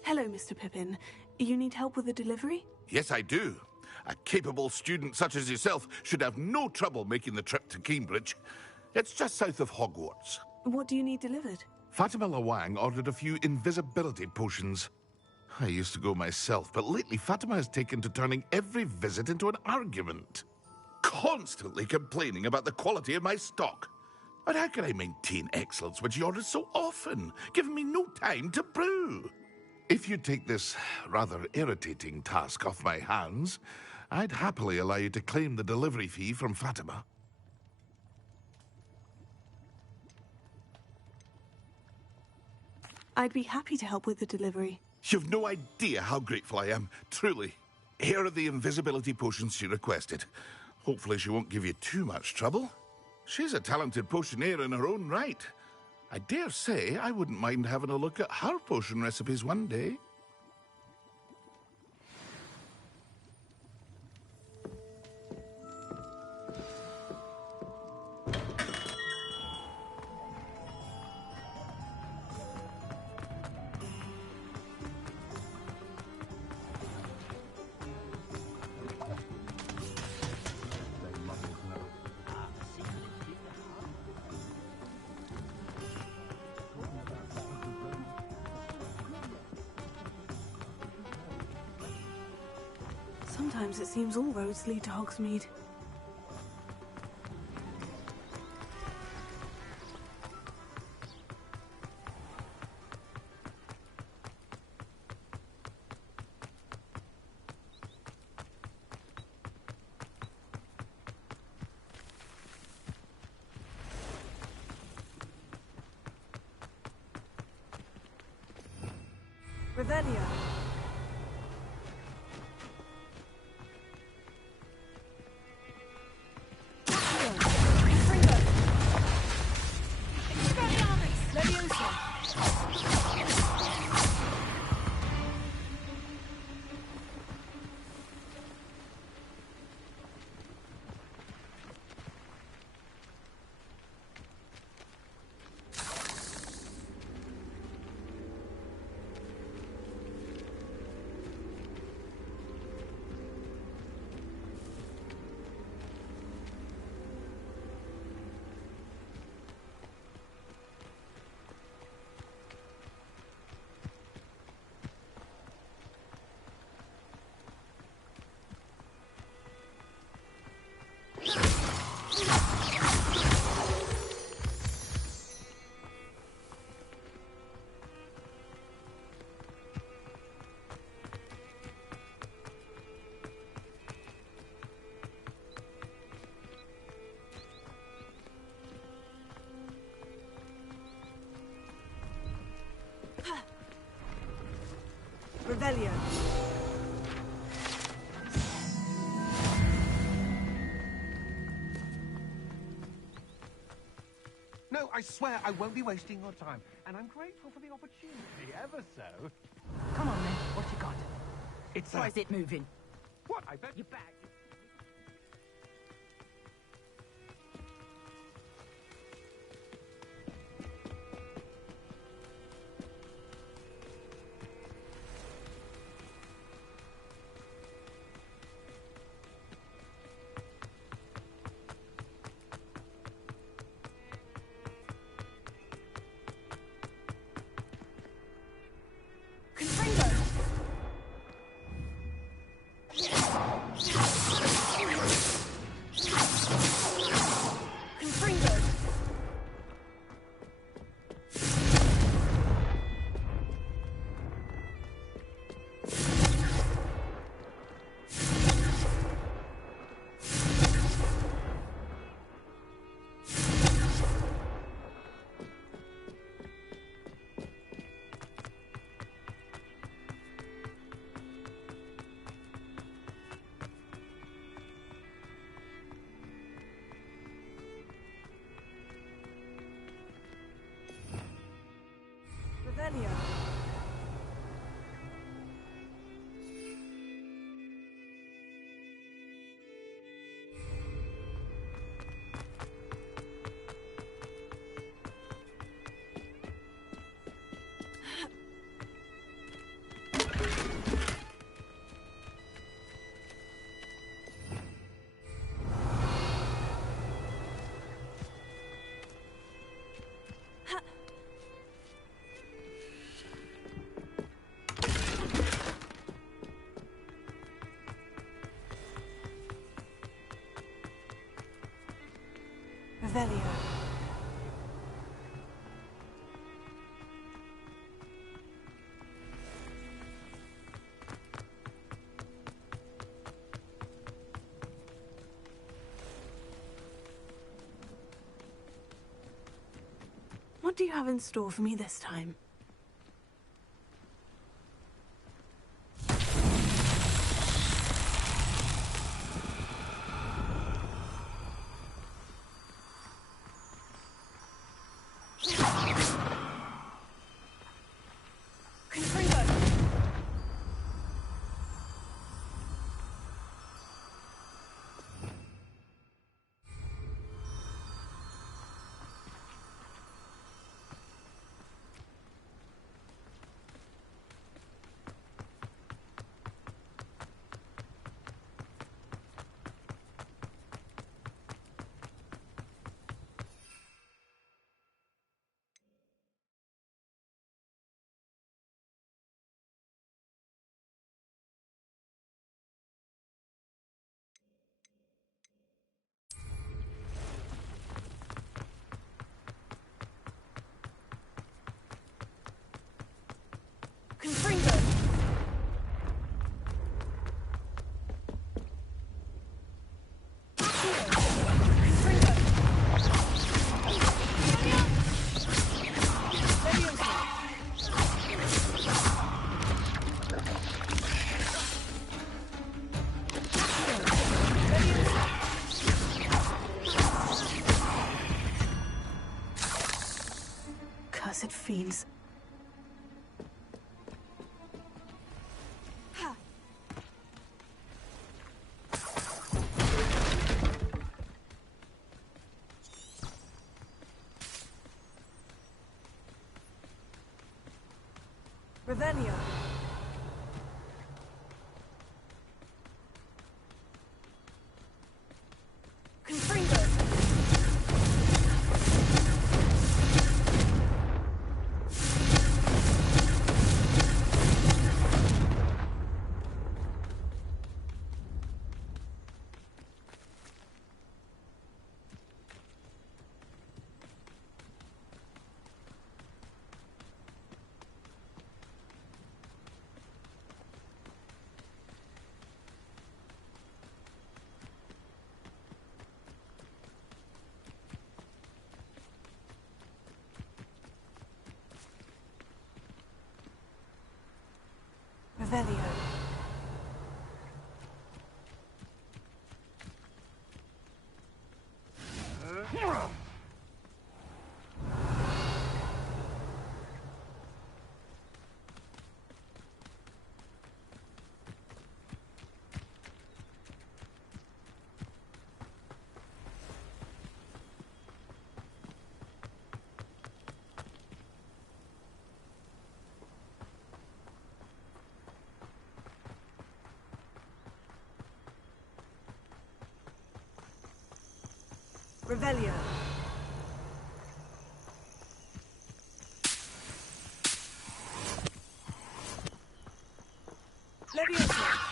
Hello, Mr. Pippin. You need help with a delivery? Yes, I do. A capable student such as yourself should have no trouble making the trip to Cambridge. It's just south of Hogwarts. What do you need delivered? Fatima Lawang ordered a few invisibility potions. I used to go myself, but lately Fatima has taken to turning every visit into an argument. Constantly complaining about the quality of my stock. But how can I maintain excellence when she orders so often, giving me no time to brew? If you take this rather irritating task off my hands, I'd happily allow you to claim the delivery fee from Fatima. I'd be happy to help with the delivery. You've no idea how grateful I am, truly. Here are the invisibility potions she requested. Hopefully she won't give you too much trouble. She's a talented potioneer in her own right. I dare say I wouldn't mind having a look at her potion recipes one day. Sometimes it seems all roads lead to Hogsmeade. Revelio. No, I swear I won't be wasting your time. And I'm grateful for the opportunity, ever so. Come on, then. What you got? It's Why is it moving? What? I bet Your bag. Revelio. Revelio. What do you have in store for me this time? Cursed fiends. Revelio. Confringo. Revelio. Revelio. Leviosa.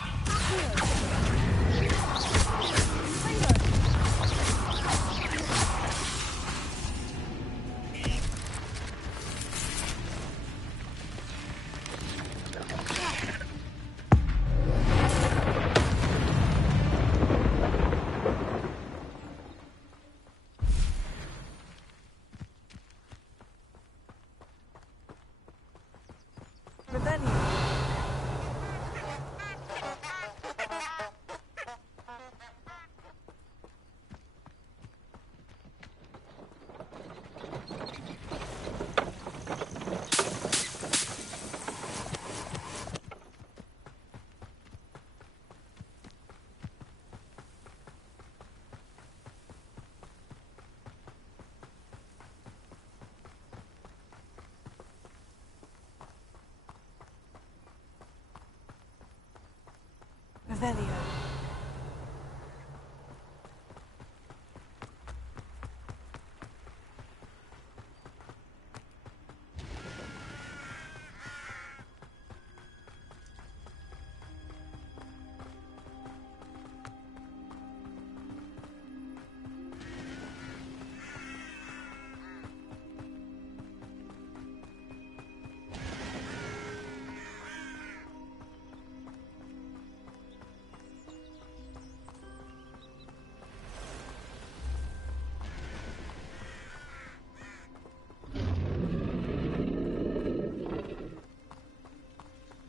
Revelio.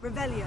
Revelio.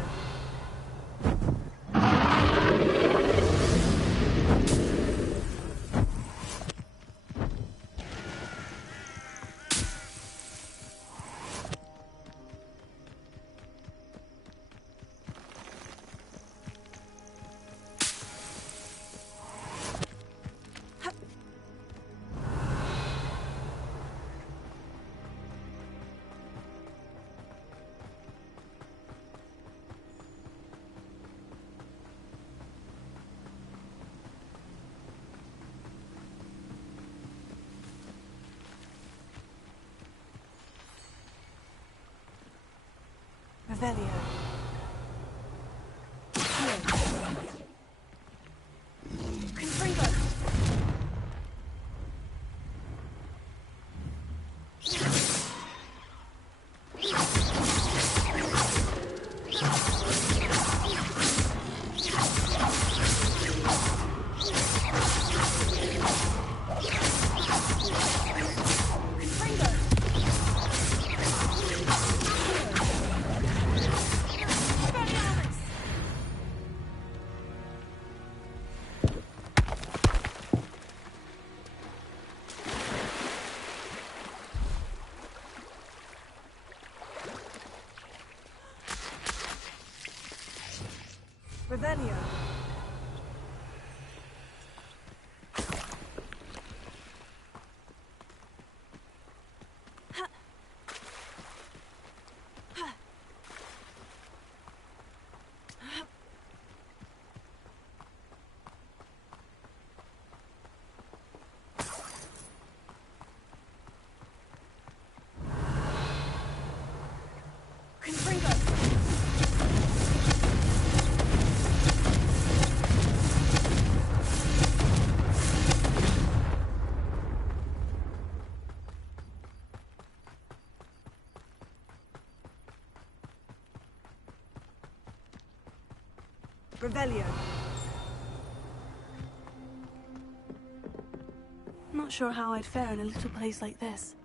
Revelio. Confringo. Revelio. Confringo. Revelio. Not sure how I'd fare in a little place like this.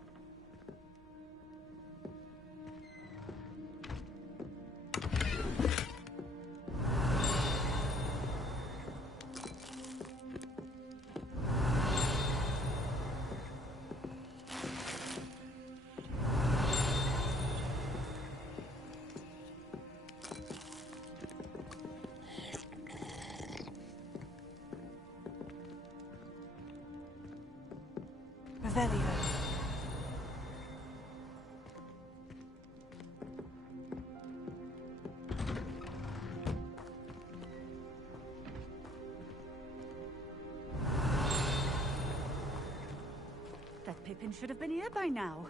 Revelio. That Pippin should have been here by now.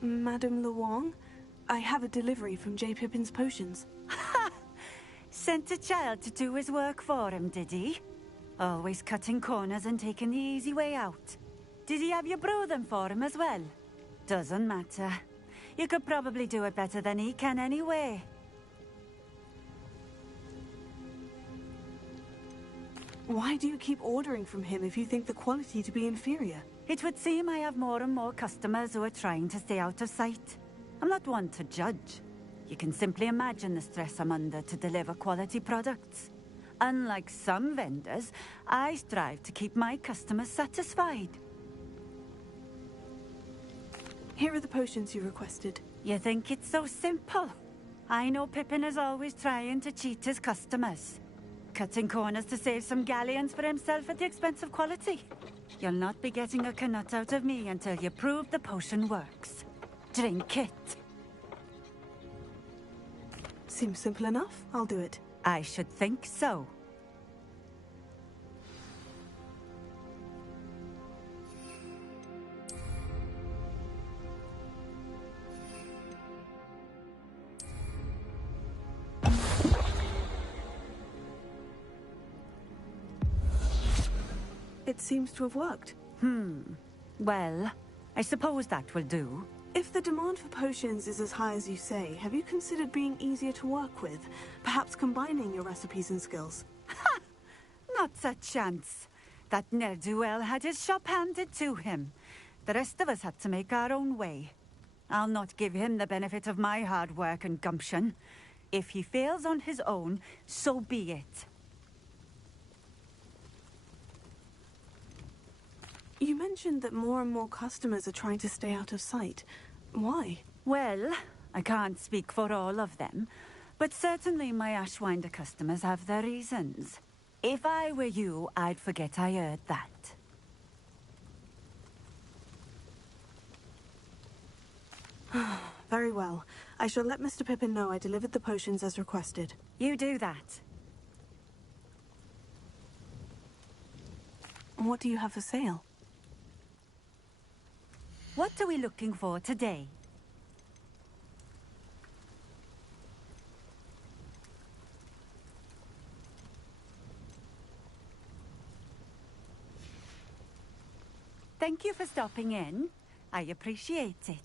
Madame Luong, I have a delivery from J. Pippin's potions. Ha! Sent a child to do his work for him, did he? Always cutting corners and taking the easy way out. Did he have you brew them for him as well? Doesn't matter. You could probably do it better than he can anyway. Why do you keep ordering from him if you think the quality to be inferior? It would seem I have more and more customers who are trying to stay out of sight. I'm not one to judge. You can simply imagine the stress I'm under to deliver quality products. Unlike some vendors, I strive to keep my customers satisfied. Here are the potions you requested. You think it's so simple? I know Pippin is always trying to cheat his customers. Cutting corners to save some galleons for himself at the expense of quality. You'll not be getting a canut out of me until you prove the potion works. Drink it. Seems simple enough. I'll do it. I should think so. It seems to have worked. Well, I suppose that will do. If the demand for potions is as high as you say, have you considered being easier to work with? Perhaps combining your recipes and skills? Ha! Not a chance. That ne'er-do-well had his shop handed to him. The rest of us had to make our own way. I'll not give him the benefit of my hard work and gumption. If he fails on his own, so be it. You mentioned that more and more customers are trying to stay out of sight. Why? Well, I can't speak for all of them, but certainly my Ashwinder customers have their reasons. If I were you, I'd forget I heard that. Very well. I shall let Mr. Pippin know I delivered the potions as requested. You do that. What do you have for sale? What are we looking for today? Thank you for stopping in. I appreciate it.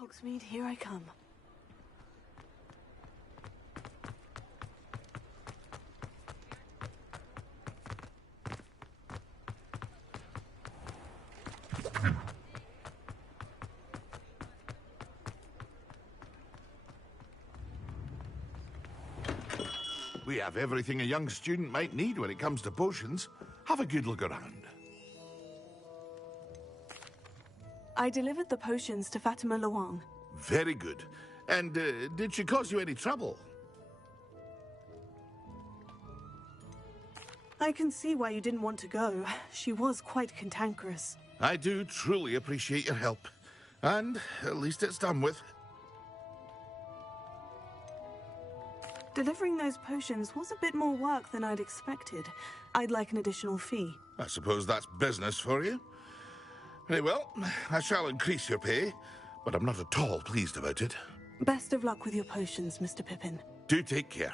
Hogsmeade, here I come. We have everything a young student might need when it comes to potions. Have a good look around. I delivered the potions to Fatima Luong. Very good. And did she cause you any trouble? I can see why you didn't want to go. She was quite cantankerous. I do truly appreciate your help. And at least it's done with. Delivering those potions was a bit more work than I'd expected. I'd like an additional fee. I suppose that's business for you. Very well, I shall increase your pay, but I'm not at all pleased about it. Best of luck with your potions, Mr. Pippin. Do take care.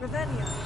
Revelio.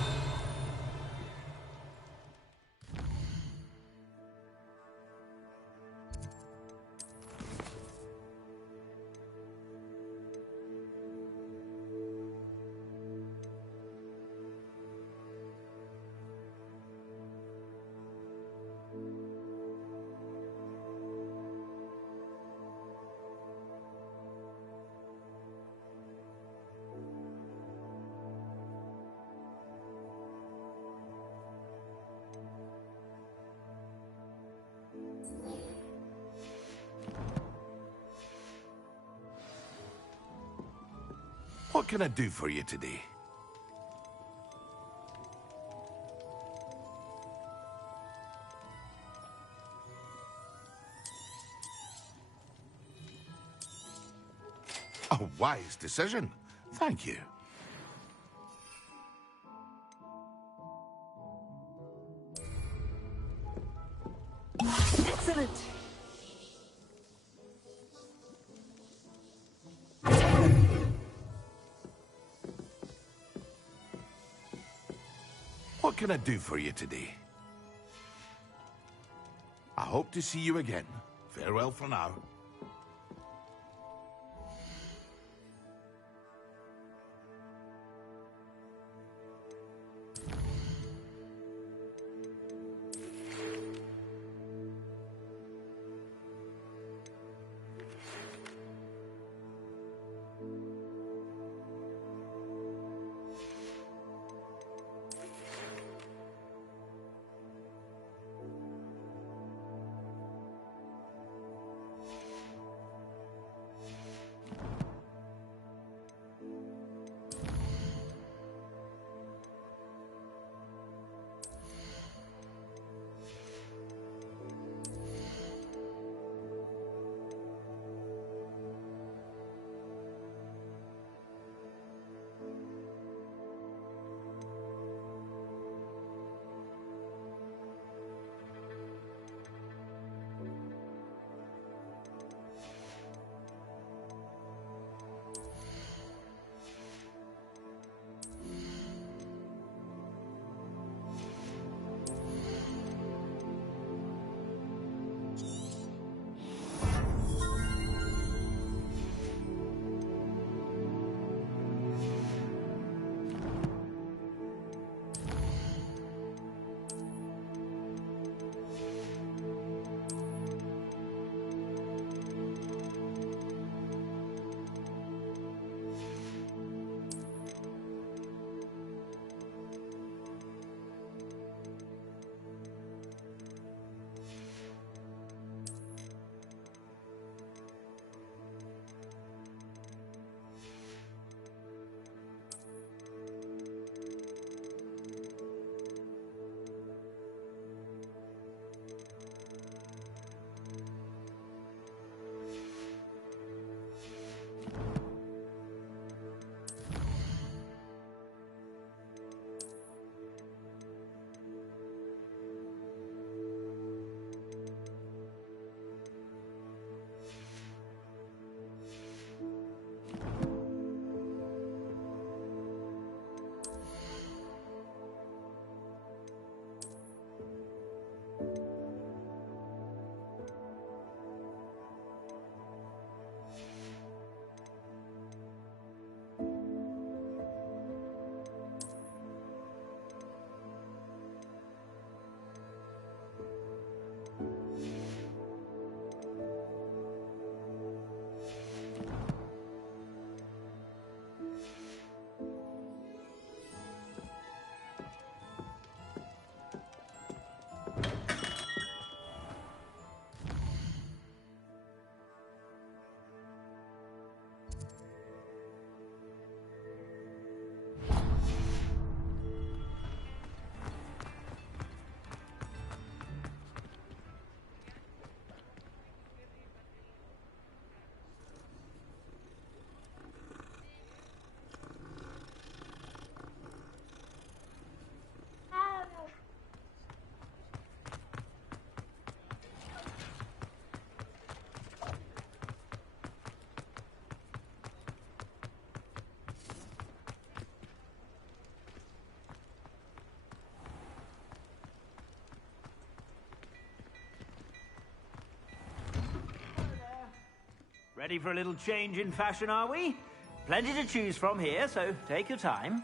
What can I do for you today? A wise decision. Thank you. Excellent. What can I do for you today? I hope to see you again. Farewell for now. Ready for a little change in fashion, are we? Plenty to choose from here, so take your time.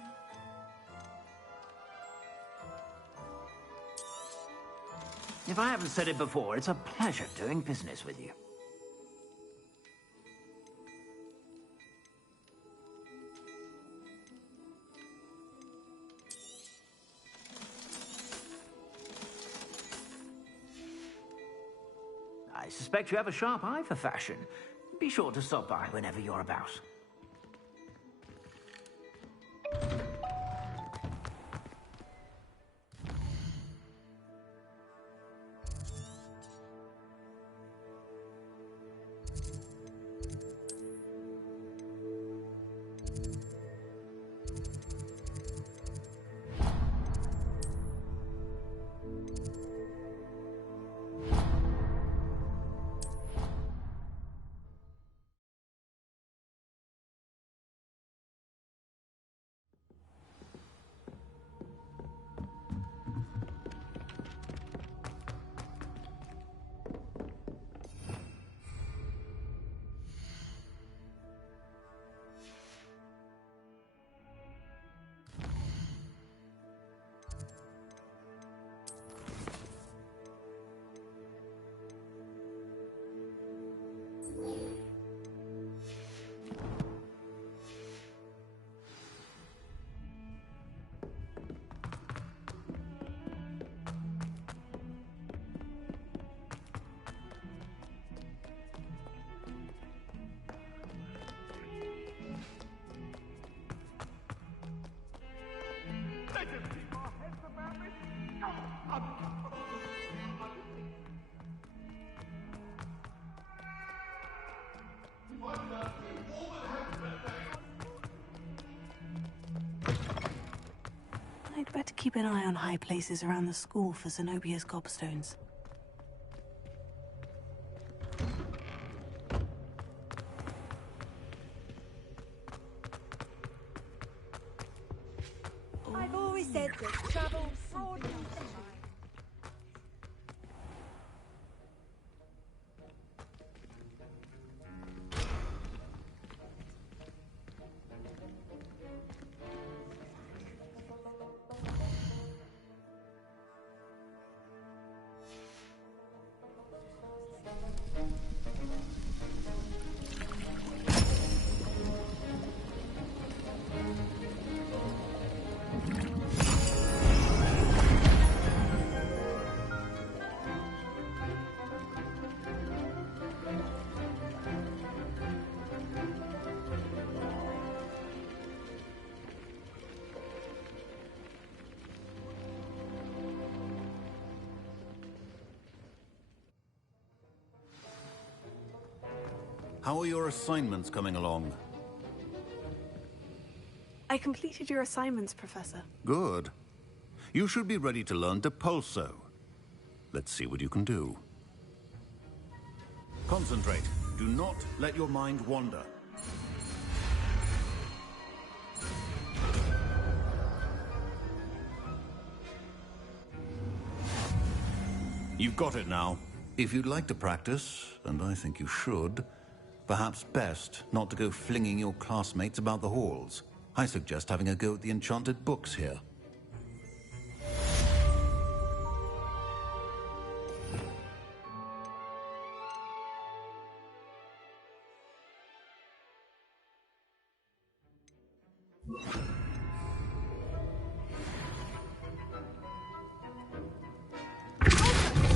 If I haven't said it before, it's a pleasure doing business with you. I suspect you have a sharp eye for fashion. Be sure to stop by whenever you're about. I'd better keep an eye on high places around the school for Zenobia's gobstones. I've always said that travel fraud. How are your assignments coming along? I completed your assignments, Professor. Good. You should be ready to learn Depulso. Let's see what you can do. Concentrate. Do not let your mind wander. You've got it now. If you'd like to practice, and I think you should, perhaps best not to go flinging your classmates about the halls. I suggest having a go at the enchanted books here.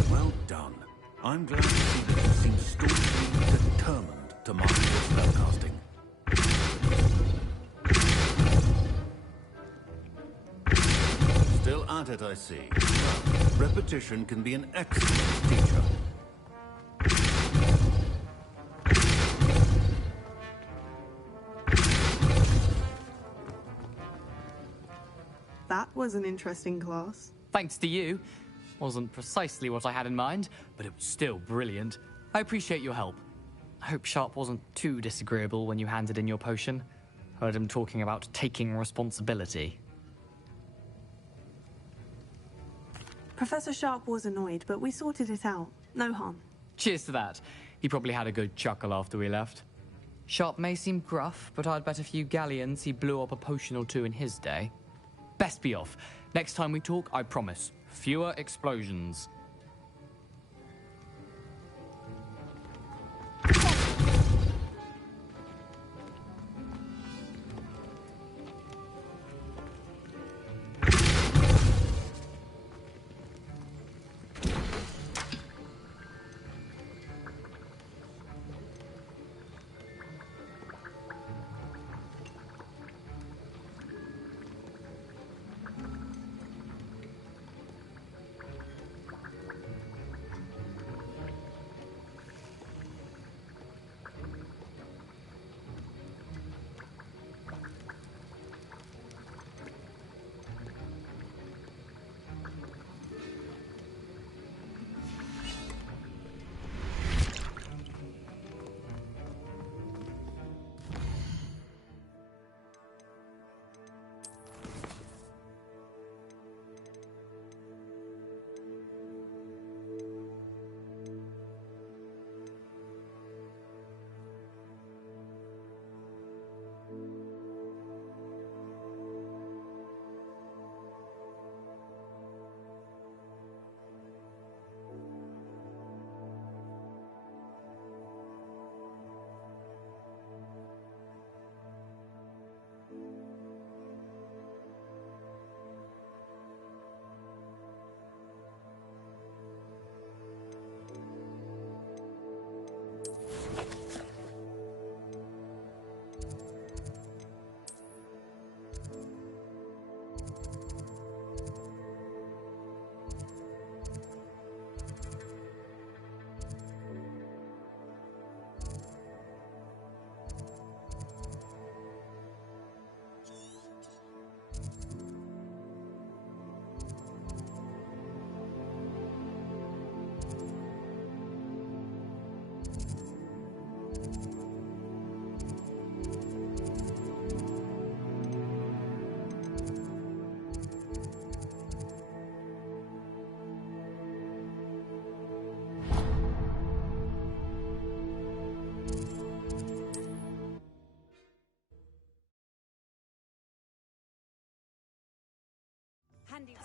Well done. I'm glad to see that you seem staunchly determined to master your spellcasting. Still at it, I see. Well, repetition can be an excellent teacher. That was an interesting class. Thanks to you. Wasn't precisely what I had in mind, but it was still brilliant. I appreciate your help. I hope Sharp wasn't too disagreeable when you handed in your potion. Heard him talking about taking responsibility. Professor Sharp was annoyed, but we sorted it out. No harm. Cheers to that. He probably had a good chuckle after we left. Sharp may seem gruff, but I'd bet a few galleons he blew up a potion or two in his day. Best be off. Next time we talk, I promise, fewer explosions.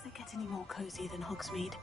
Does it get any more cozy than Hogsmeade?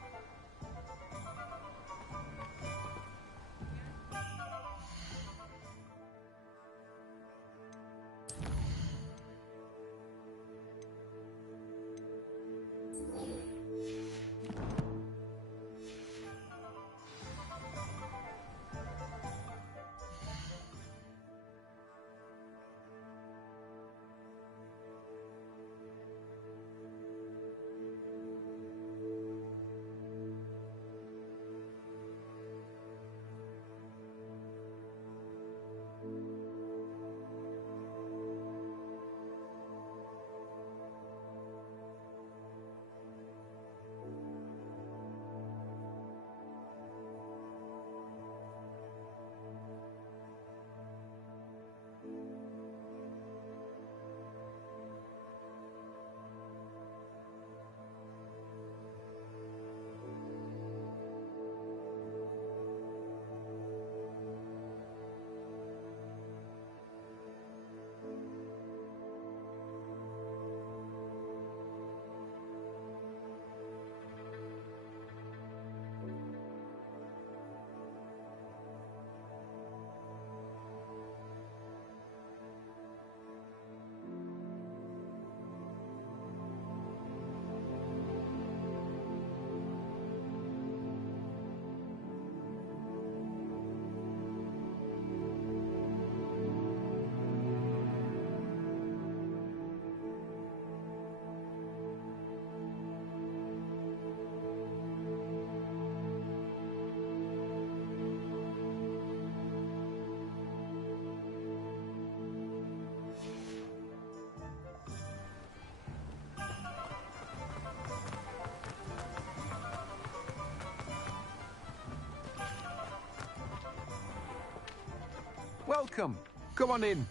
Welcome. Come on in.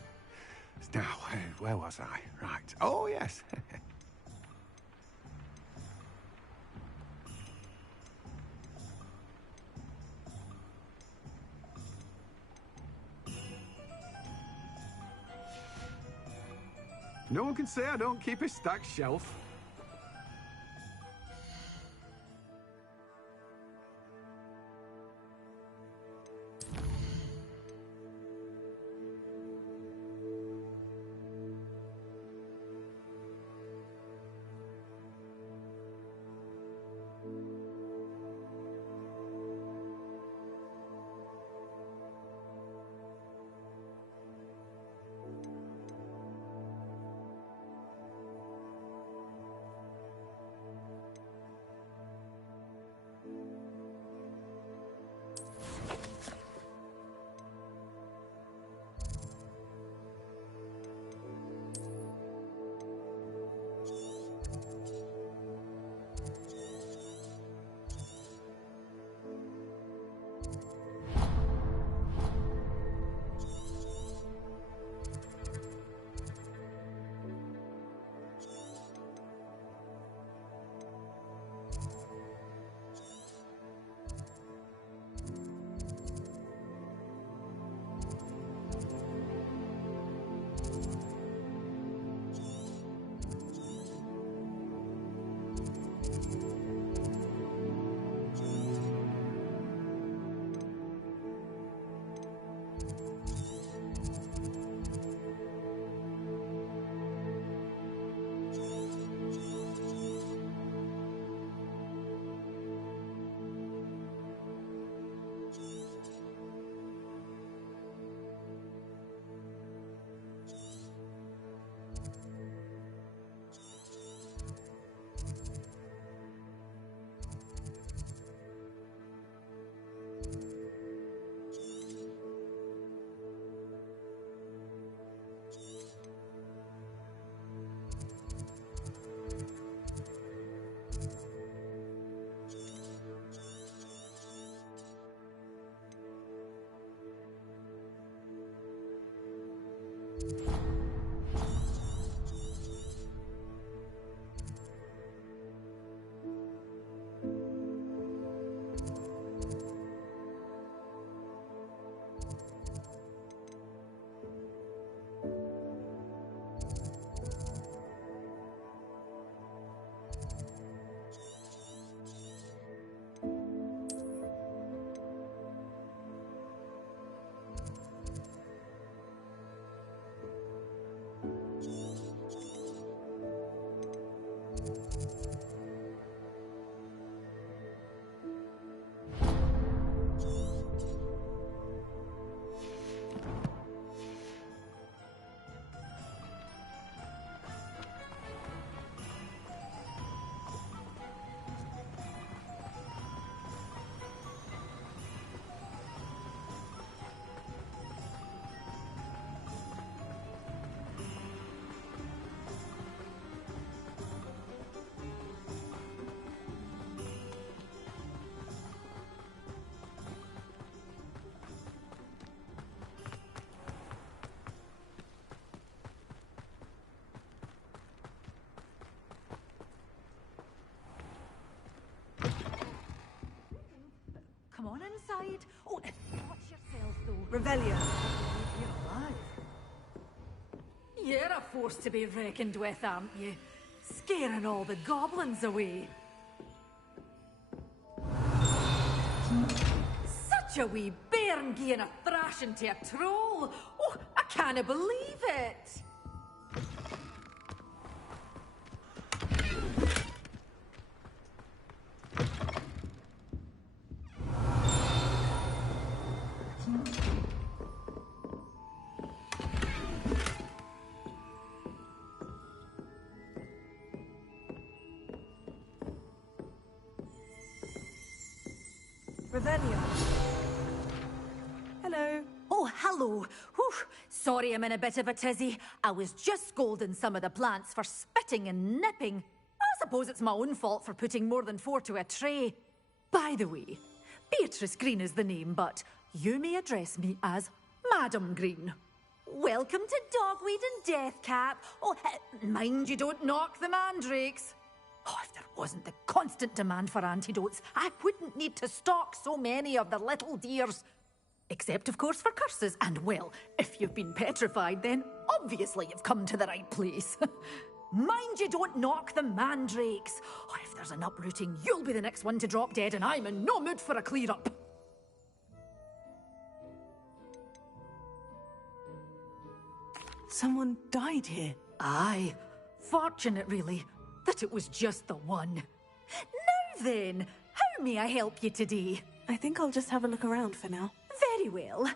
Now, where was I? Right. Oh, yes. No one can say I don't keep a stacked shelf. Come on inside. Oh, watch yourself, though. Revelio. You're alive. You're a force to be reckoned with, aren't you? Scaring all the goblins away. Such a wee bairn giving a thrashing to a troll. Oh, I can't believe it. Revelio. Hello. Oh, hello. Whew. Sorry I'm in a bit of a tizzy. I was just scolding some of the plants for spitting and nipping. I suppose it's my own fault for putting more than 4 to a tray. By the way, Beatrice Green is the name, but you may address me as Madam Green. Welcome to Dogweed and Deathcap. Oh, mind you don't knock the mandrakes. Oh, if there wasn't the constant demand for antidotes, I wouldn't need to stock so many of the little dears. Except, of course, for curses. And, well, if you've been petrified, then obviously you've come to the right place. Mind you don't knock the mandrakes. Oh, if there's an uprooting, you'll be the next one to drop dead, and I'm in no mood for a clear-up. Someone died here. Aye. Fortunate, really, that it was just the one. Now then, how may I help you today? I think I'll just have a look around for now. Very well.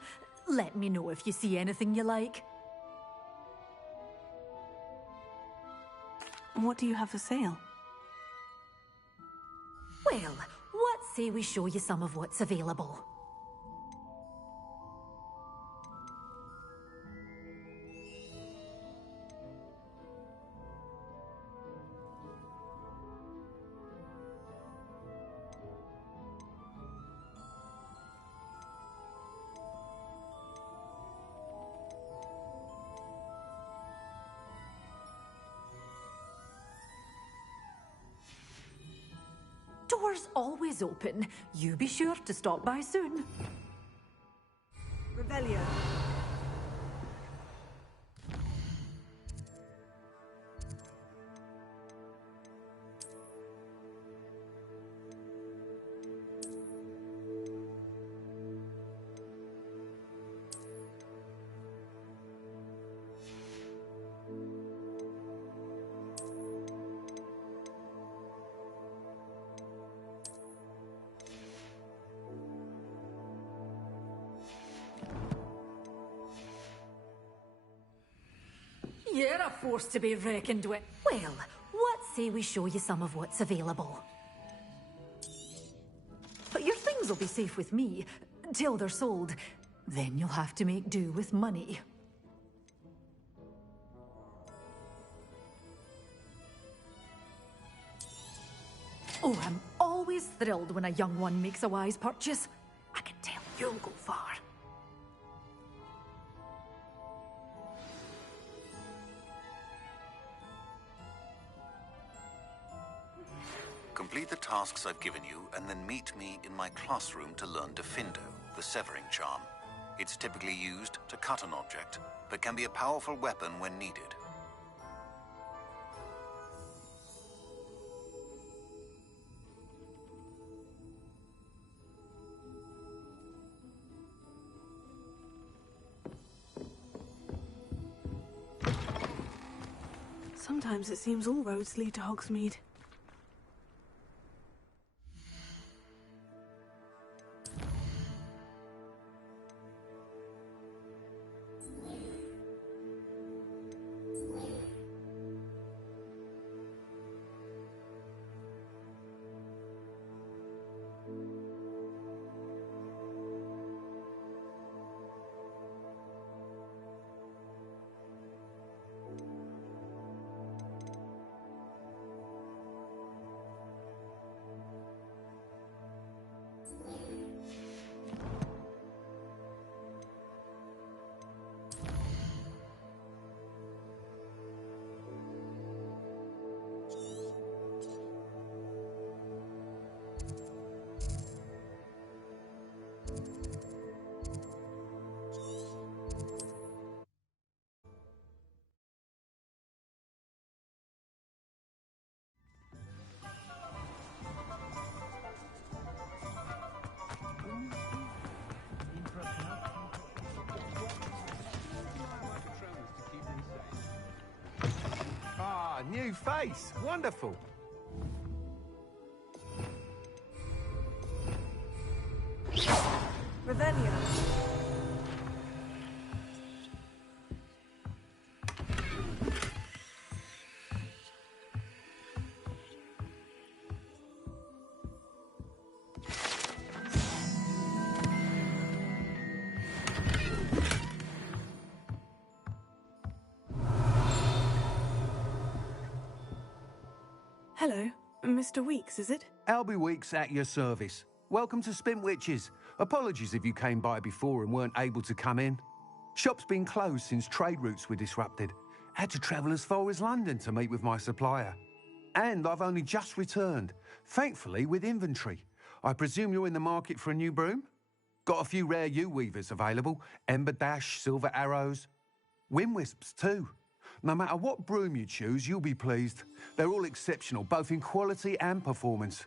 Let me know if you see anything you like. What do you have for sale? Well, what say we show you some of what's available? Doors always open. You be sure to stop by soon. Revelio. You're a force to be reckoned with. Well, what say we show you some of what's available? But your things will be safe with me, till they're sold. Then you'll have to make do with money. Oh, I'm always thrilled when a young one makes a wise purchase. I can tell you'll go far. Complete the tasks I've given you, and then meet me in my classroom to learn Defindo, the severing charm. It's typically used to cut an object, but can be a powerful weapon when needed. Sometimes it seems all roads lead to Hogsmeade. New face. Wonderful. Revelio. Hello, Mr. Weeks, is it? Albie Weeks at your service. Welcome to Spintwitches. Apologies if you came by before and weren't able to come in. Shop's been closed since trade routes were disrupted. Had to travel as far as London to meet with my supplier. And I've only just returned, thankfully with inventory. I presume you're in the market for a new broom? Got a few rare U-weavers available. Ember Dash, Silver Arrows. Wind Wisps too. No matter what broom you choose, you'll be pleased. They're all exceptional, both in quality and performance.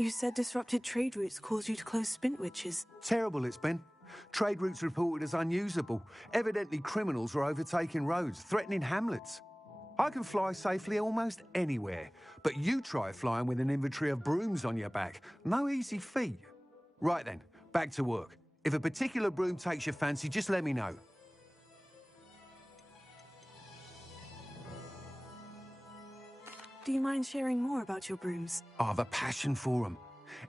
You said disrupted trade routes caused you to close Spintwitches. Terrible it's been. Trade routes reported as unusable. Evidently criminals were overtaking roads, threatening hamlets. I can fly safely almost anywhere, but you try flying with an inventory of brooms on your back. No easy feat. Right then, back to work. If a particular broom takes your fancy, just let me know. Do you mind sharing more about your brooms? I have a passion for them.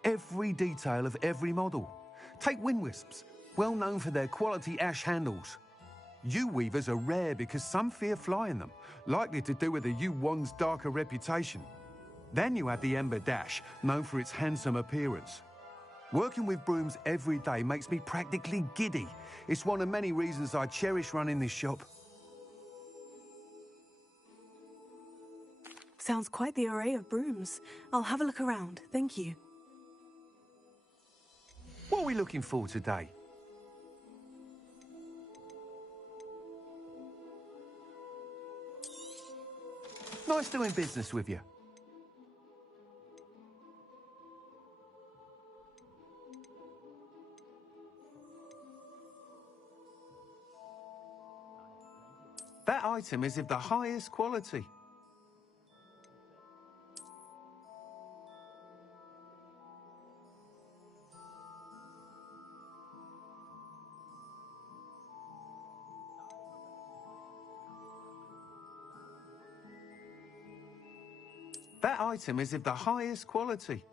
Every detail of every model. Take wind wisps, well known for their quality ash handles. U-weavers are rare because some fear flying them, likely to do with the U-wand's darker reputation. Then you have the Ember Dash, known for its handsome appearance. Working with brooms every day makes me practically giddy. It's one of many reasons I cherish running this shop. Sounds quite the array of brooms. I'll have a look around, thank you. What are we looking for today? Nice doing business with you. That item is of the highest quality. That item is of the highest quality.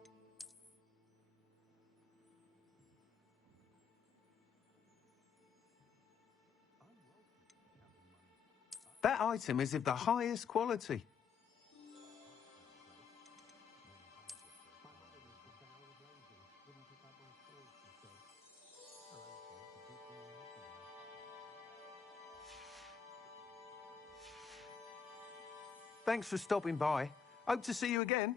That item is of the highest quality. Thanks for stopping by. Hope to see you again.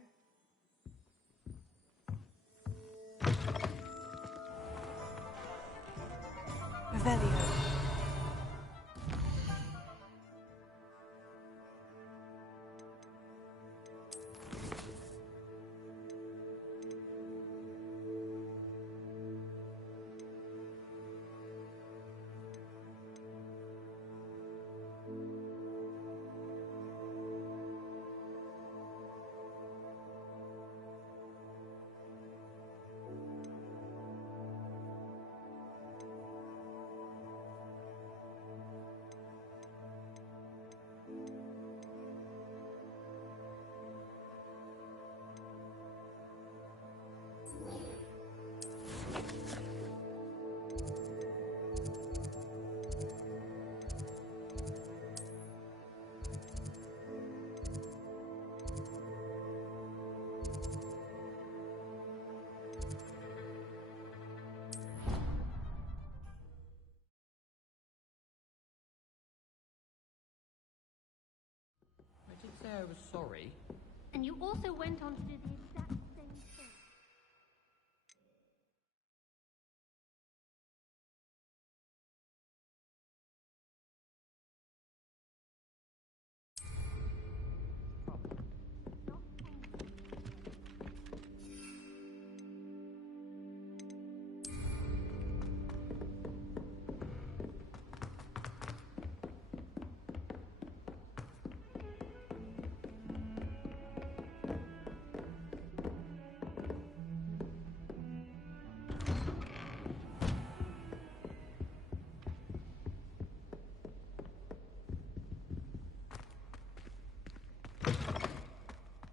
Revelio. I did say I was sorry. And you also went on to do the exact same thing.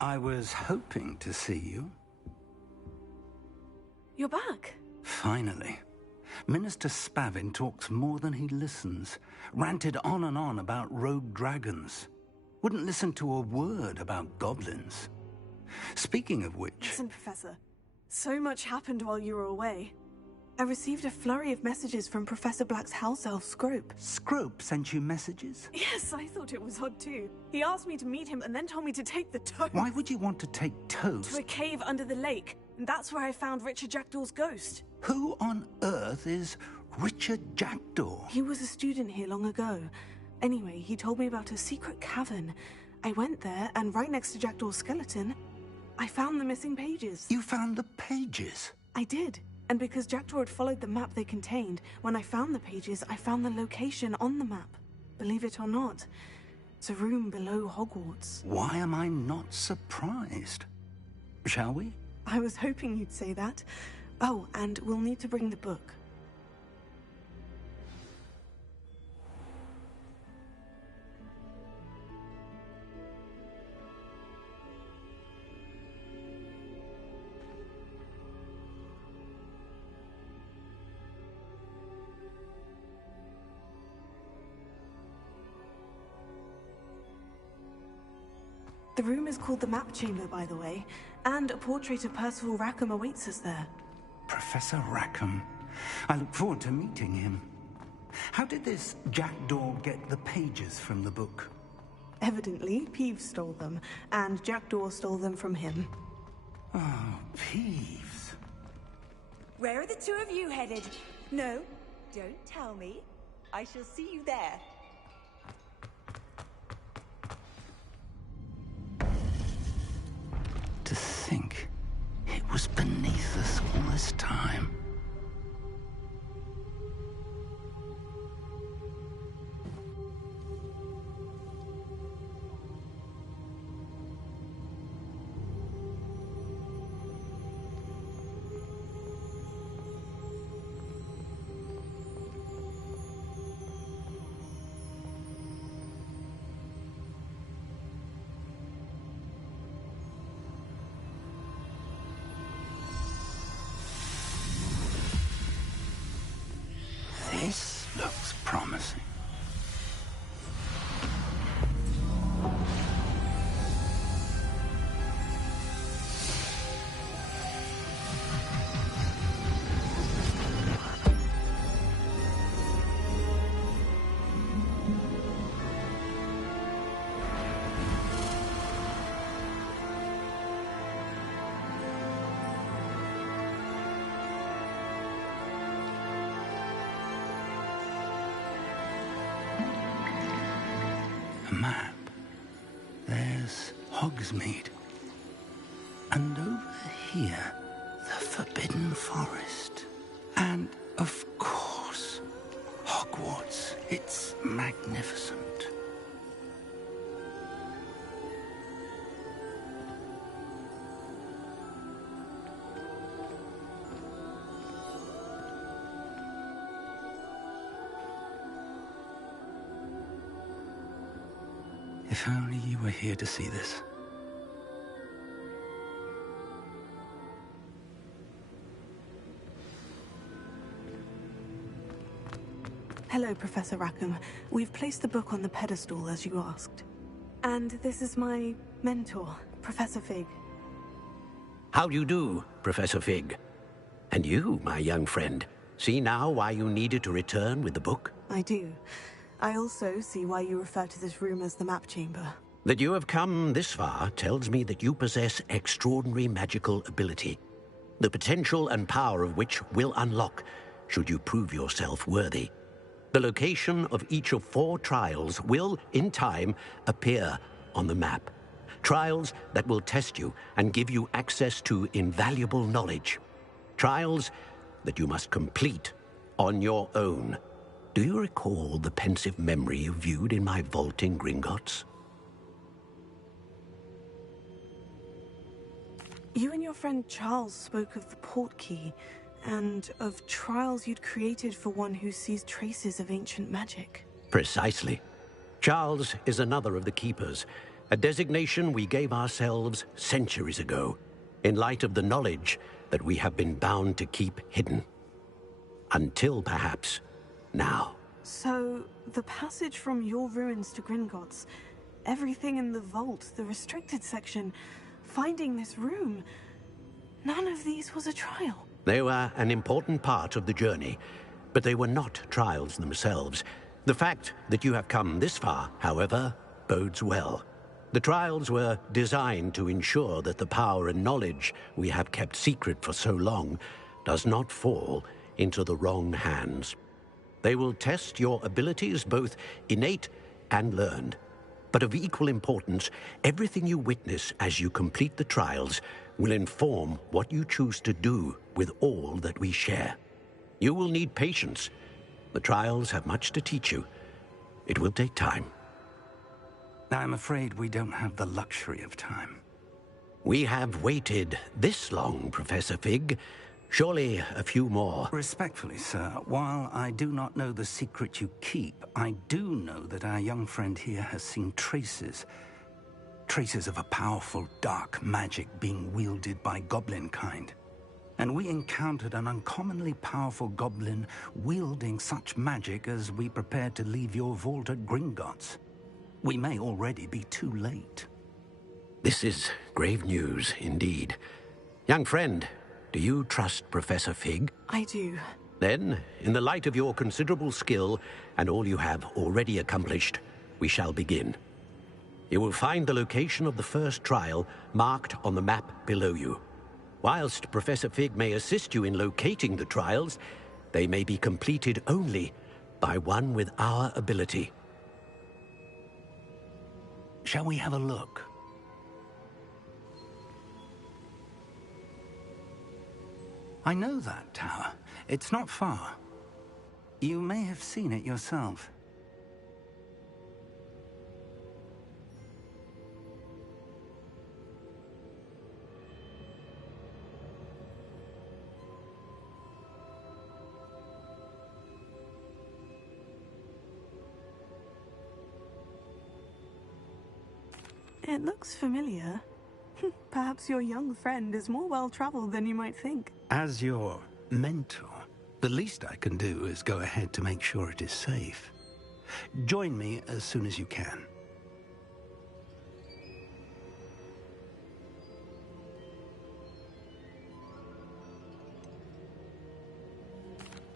I was hoping to see you. You're back. Finally. Minister Spavin talks more than he listens. Ranted on and on about rogue dragons. Wouldn't listen to a word about goblins. Speaking of which... Listen, Professor. So much happened while you were away. I received a flurry of messages from Professor Black's house elf, Scrope. Scrope sent you messages? Yes, I thought it was odd too. He asked me to meet him and then told me to take the toast. Why would you want to take toast? To a cave under the lake. And that's where I found Richard Jackdaw's ghost. Who on earth is Richard Jackdaw? He was a student here long ago. Anyway, he told me about a secret cavern. I went there, and right next to Jackdaw's skeleton, I found the missing pages. You found the pages? I did. And because Jackdaw had followed the map they contained, when I found the pages, I found the location on the map. Believe it or not, it's a room below Hogwarts. Why am I not surprised? Shall we? I was hoping you'd say that. Oh, and we'll need to bring the book. The room is called the Map Chamber, by the way, and a portrait of Percival Rackham awaits us there. Professor Rackham. I look forward to meeting him. How did this Jackdaw get the pages from the book? Evidently, Peeves stole them, and Jackdaw stole them from him. Oh, Peeves. Where are the two of you headed? No, don't tell me. I shall see you there. To think it was beneath us all this time. This looks promising. A map. There's Hogsmeade. And over here, the Forbidden Forest. And, of course, Hogwarts. It's magnificent. If only you were here to see this. Hello, Professor Rackham. We've placed the book on the pedestal, as you asked. And this is my mentor, Professor Fig. How do you do, Professor Fig? And you, my young friend, see now why you needed to return with the book? I do. I also see why you refer to this room as the Map Chamber. That you have come this far tells me that you possess extraordinary magical ability, the potential and power of which will unlock should you prove yourself worthy. The location of each of 4 trials will, in time, appear on the map. Trials that will test you and give you access to invaluable knowledge. Trials that you must complete on your own. Do you recall the pensive memory you viewed in my vault in Gringotts? You and your friend Charles spoke of the portkey, and of trials you'd created for one who sees traces of ancient magic. Precisely. Charles is another of the Keepers, a designation we gave ourselves centuries ago, in light of the knowledge that we have been bound to keep hidden. Until, perhaps, now. So, the passage from your ruins to Gringotts, everything in the vault, the restricted section, finding this room, none of these was a trial. They were an important part of the journey, but they were not trials themselves. The fact that you have come this far, however, bodes well. The trials were designed to ensure that the power and knowledge we have kept secret for so long does not fall into the wrong hands. They will test your abilities, both innate and learned. But of equal importance, everything you witness as you complete the trials will inform what you choose to do with all that we share. You will need patience. The trials have much to teach you. It will take time. I'm afraid we don't have the luxury of time. We have waited this long, Professor Fig. Surely a few more. Respectfully, sir, while I do not know the secret you keep, I do know that our young friend here has seen traces. Traces of a powerful dark magic being wielded by goblin kind. And we encountered an uncommonly powerful goblin wielding such magic as we prepared to leave your vault at Gringotts. We may already be too late. This is grave news indeed. Young friend, do you trust Professor Fig? I do. Then, in the light of your considerable skill and all you have already accomplished, we shall begin. You will find the location of the first trial marked on the map below you. Whilst Professor Fig may assist you in locating the trials, they may be completed only by one with our ability. Shall we have a look? I know that tower. It's not far. You may have seen it yourself. It looks familiar. Perhaps your young friend is more well-traveled than you might think. As your mentor, the least I can do is go ahead to make sure it is safe. Join me as soon as you can.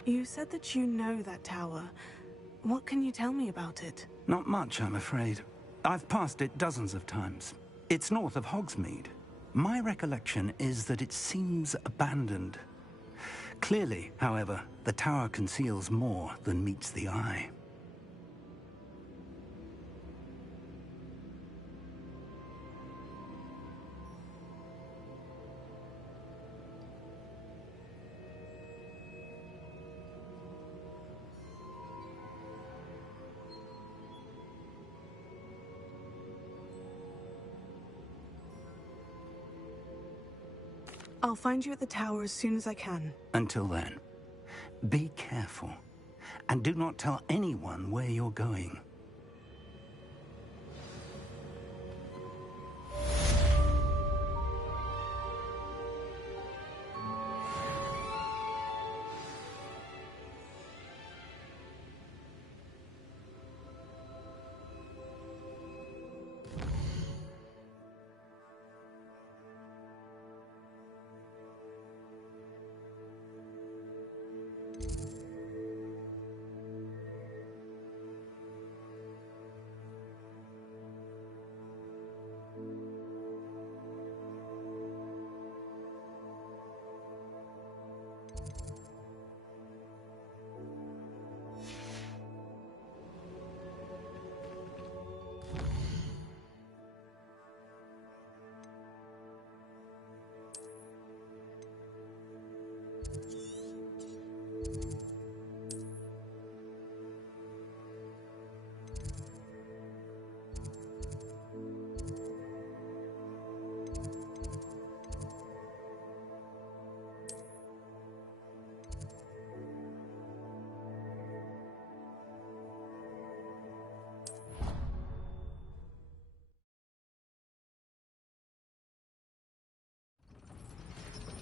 You said that you know that tower. What can you tell me about it? Not much, I'm afraid. I've passed it dozens of times. It's north of Hogsmeade. My recollection is that it seems abandoned. Clearly, however, the tower conceals more than meets the eye. I'll find you at the tower as soon as I can. Until then, be careful, and do not tell anyone where you're going.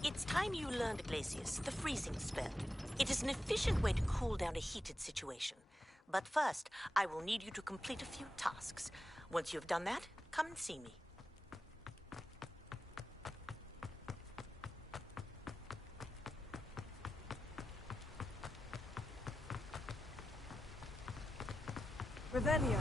It's time you learned Glacius, the freezing spell. It is an efficient way to cool down a heated situation. But first, I will need you to complete a few tasks. Once you have done that, come and see me. Revelio.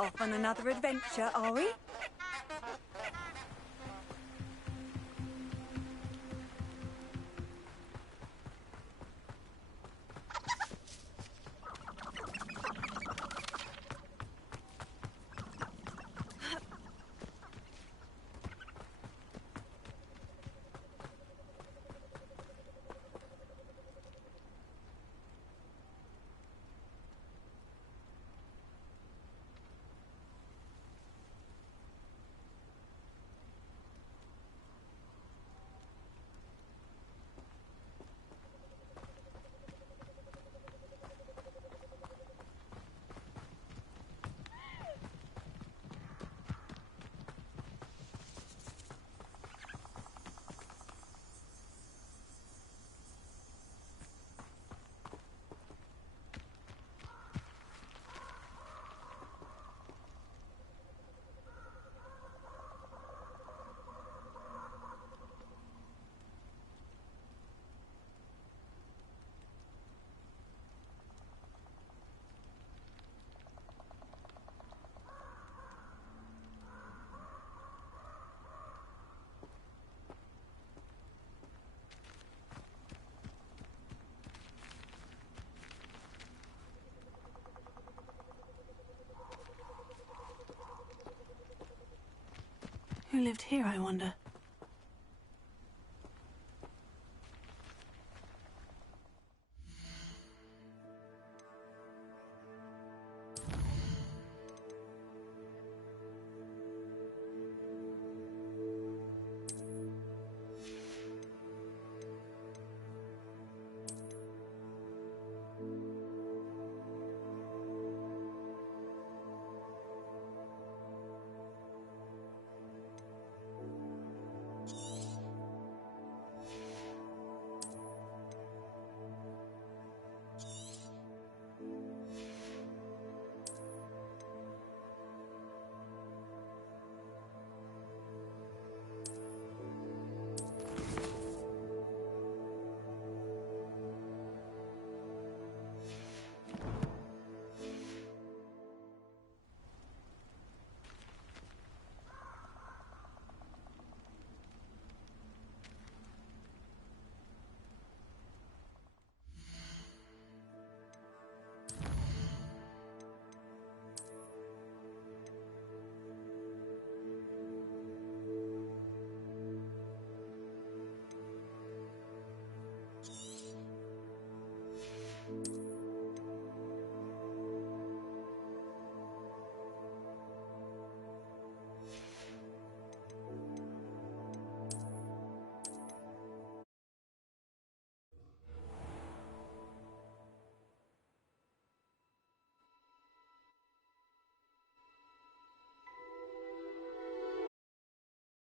Off on another adventure, are we? Who lived here, I wonder?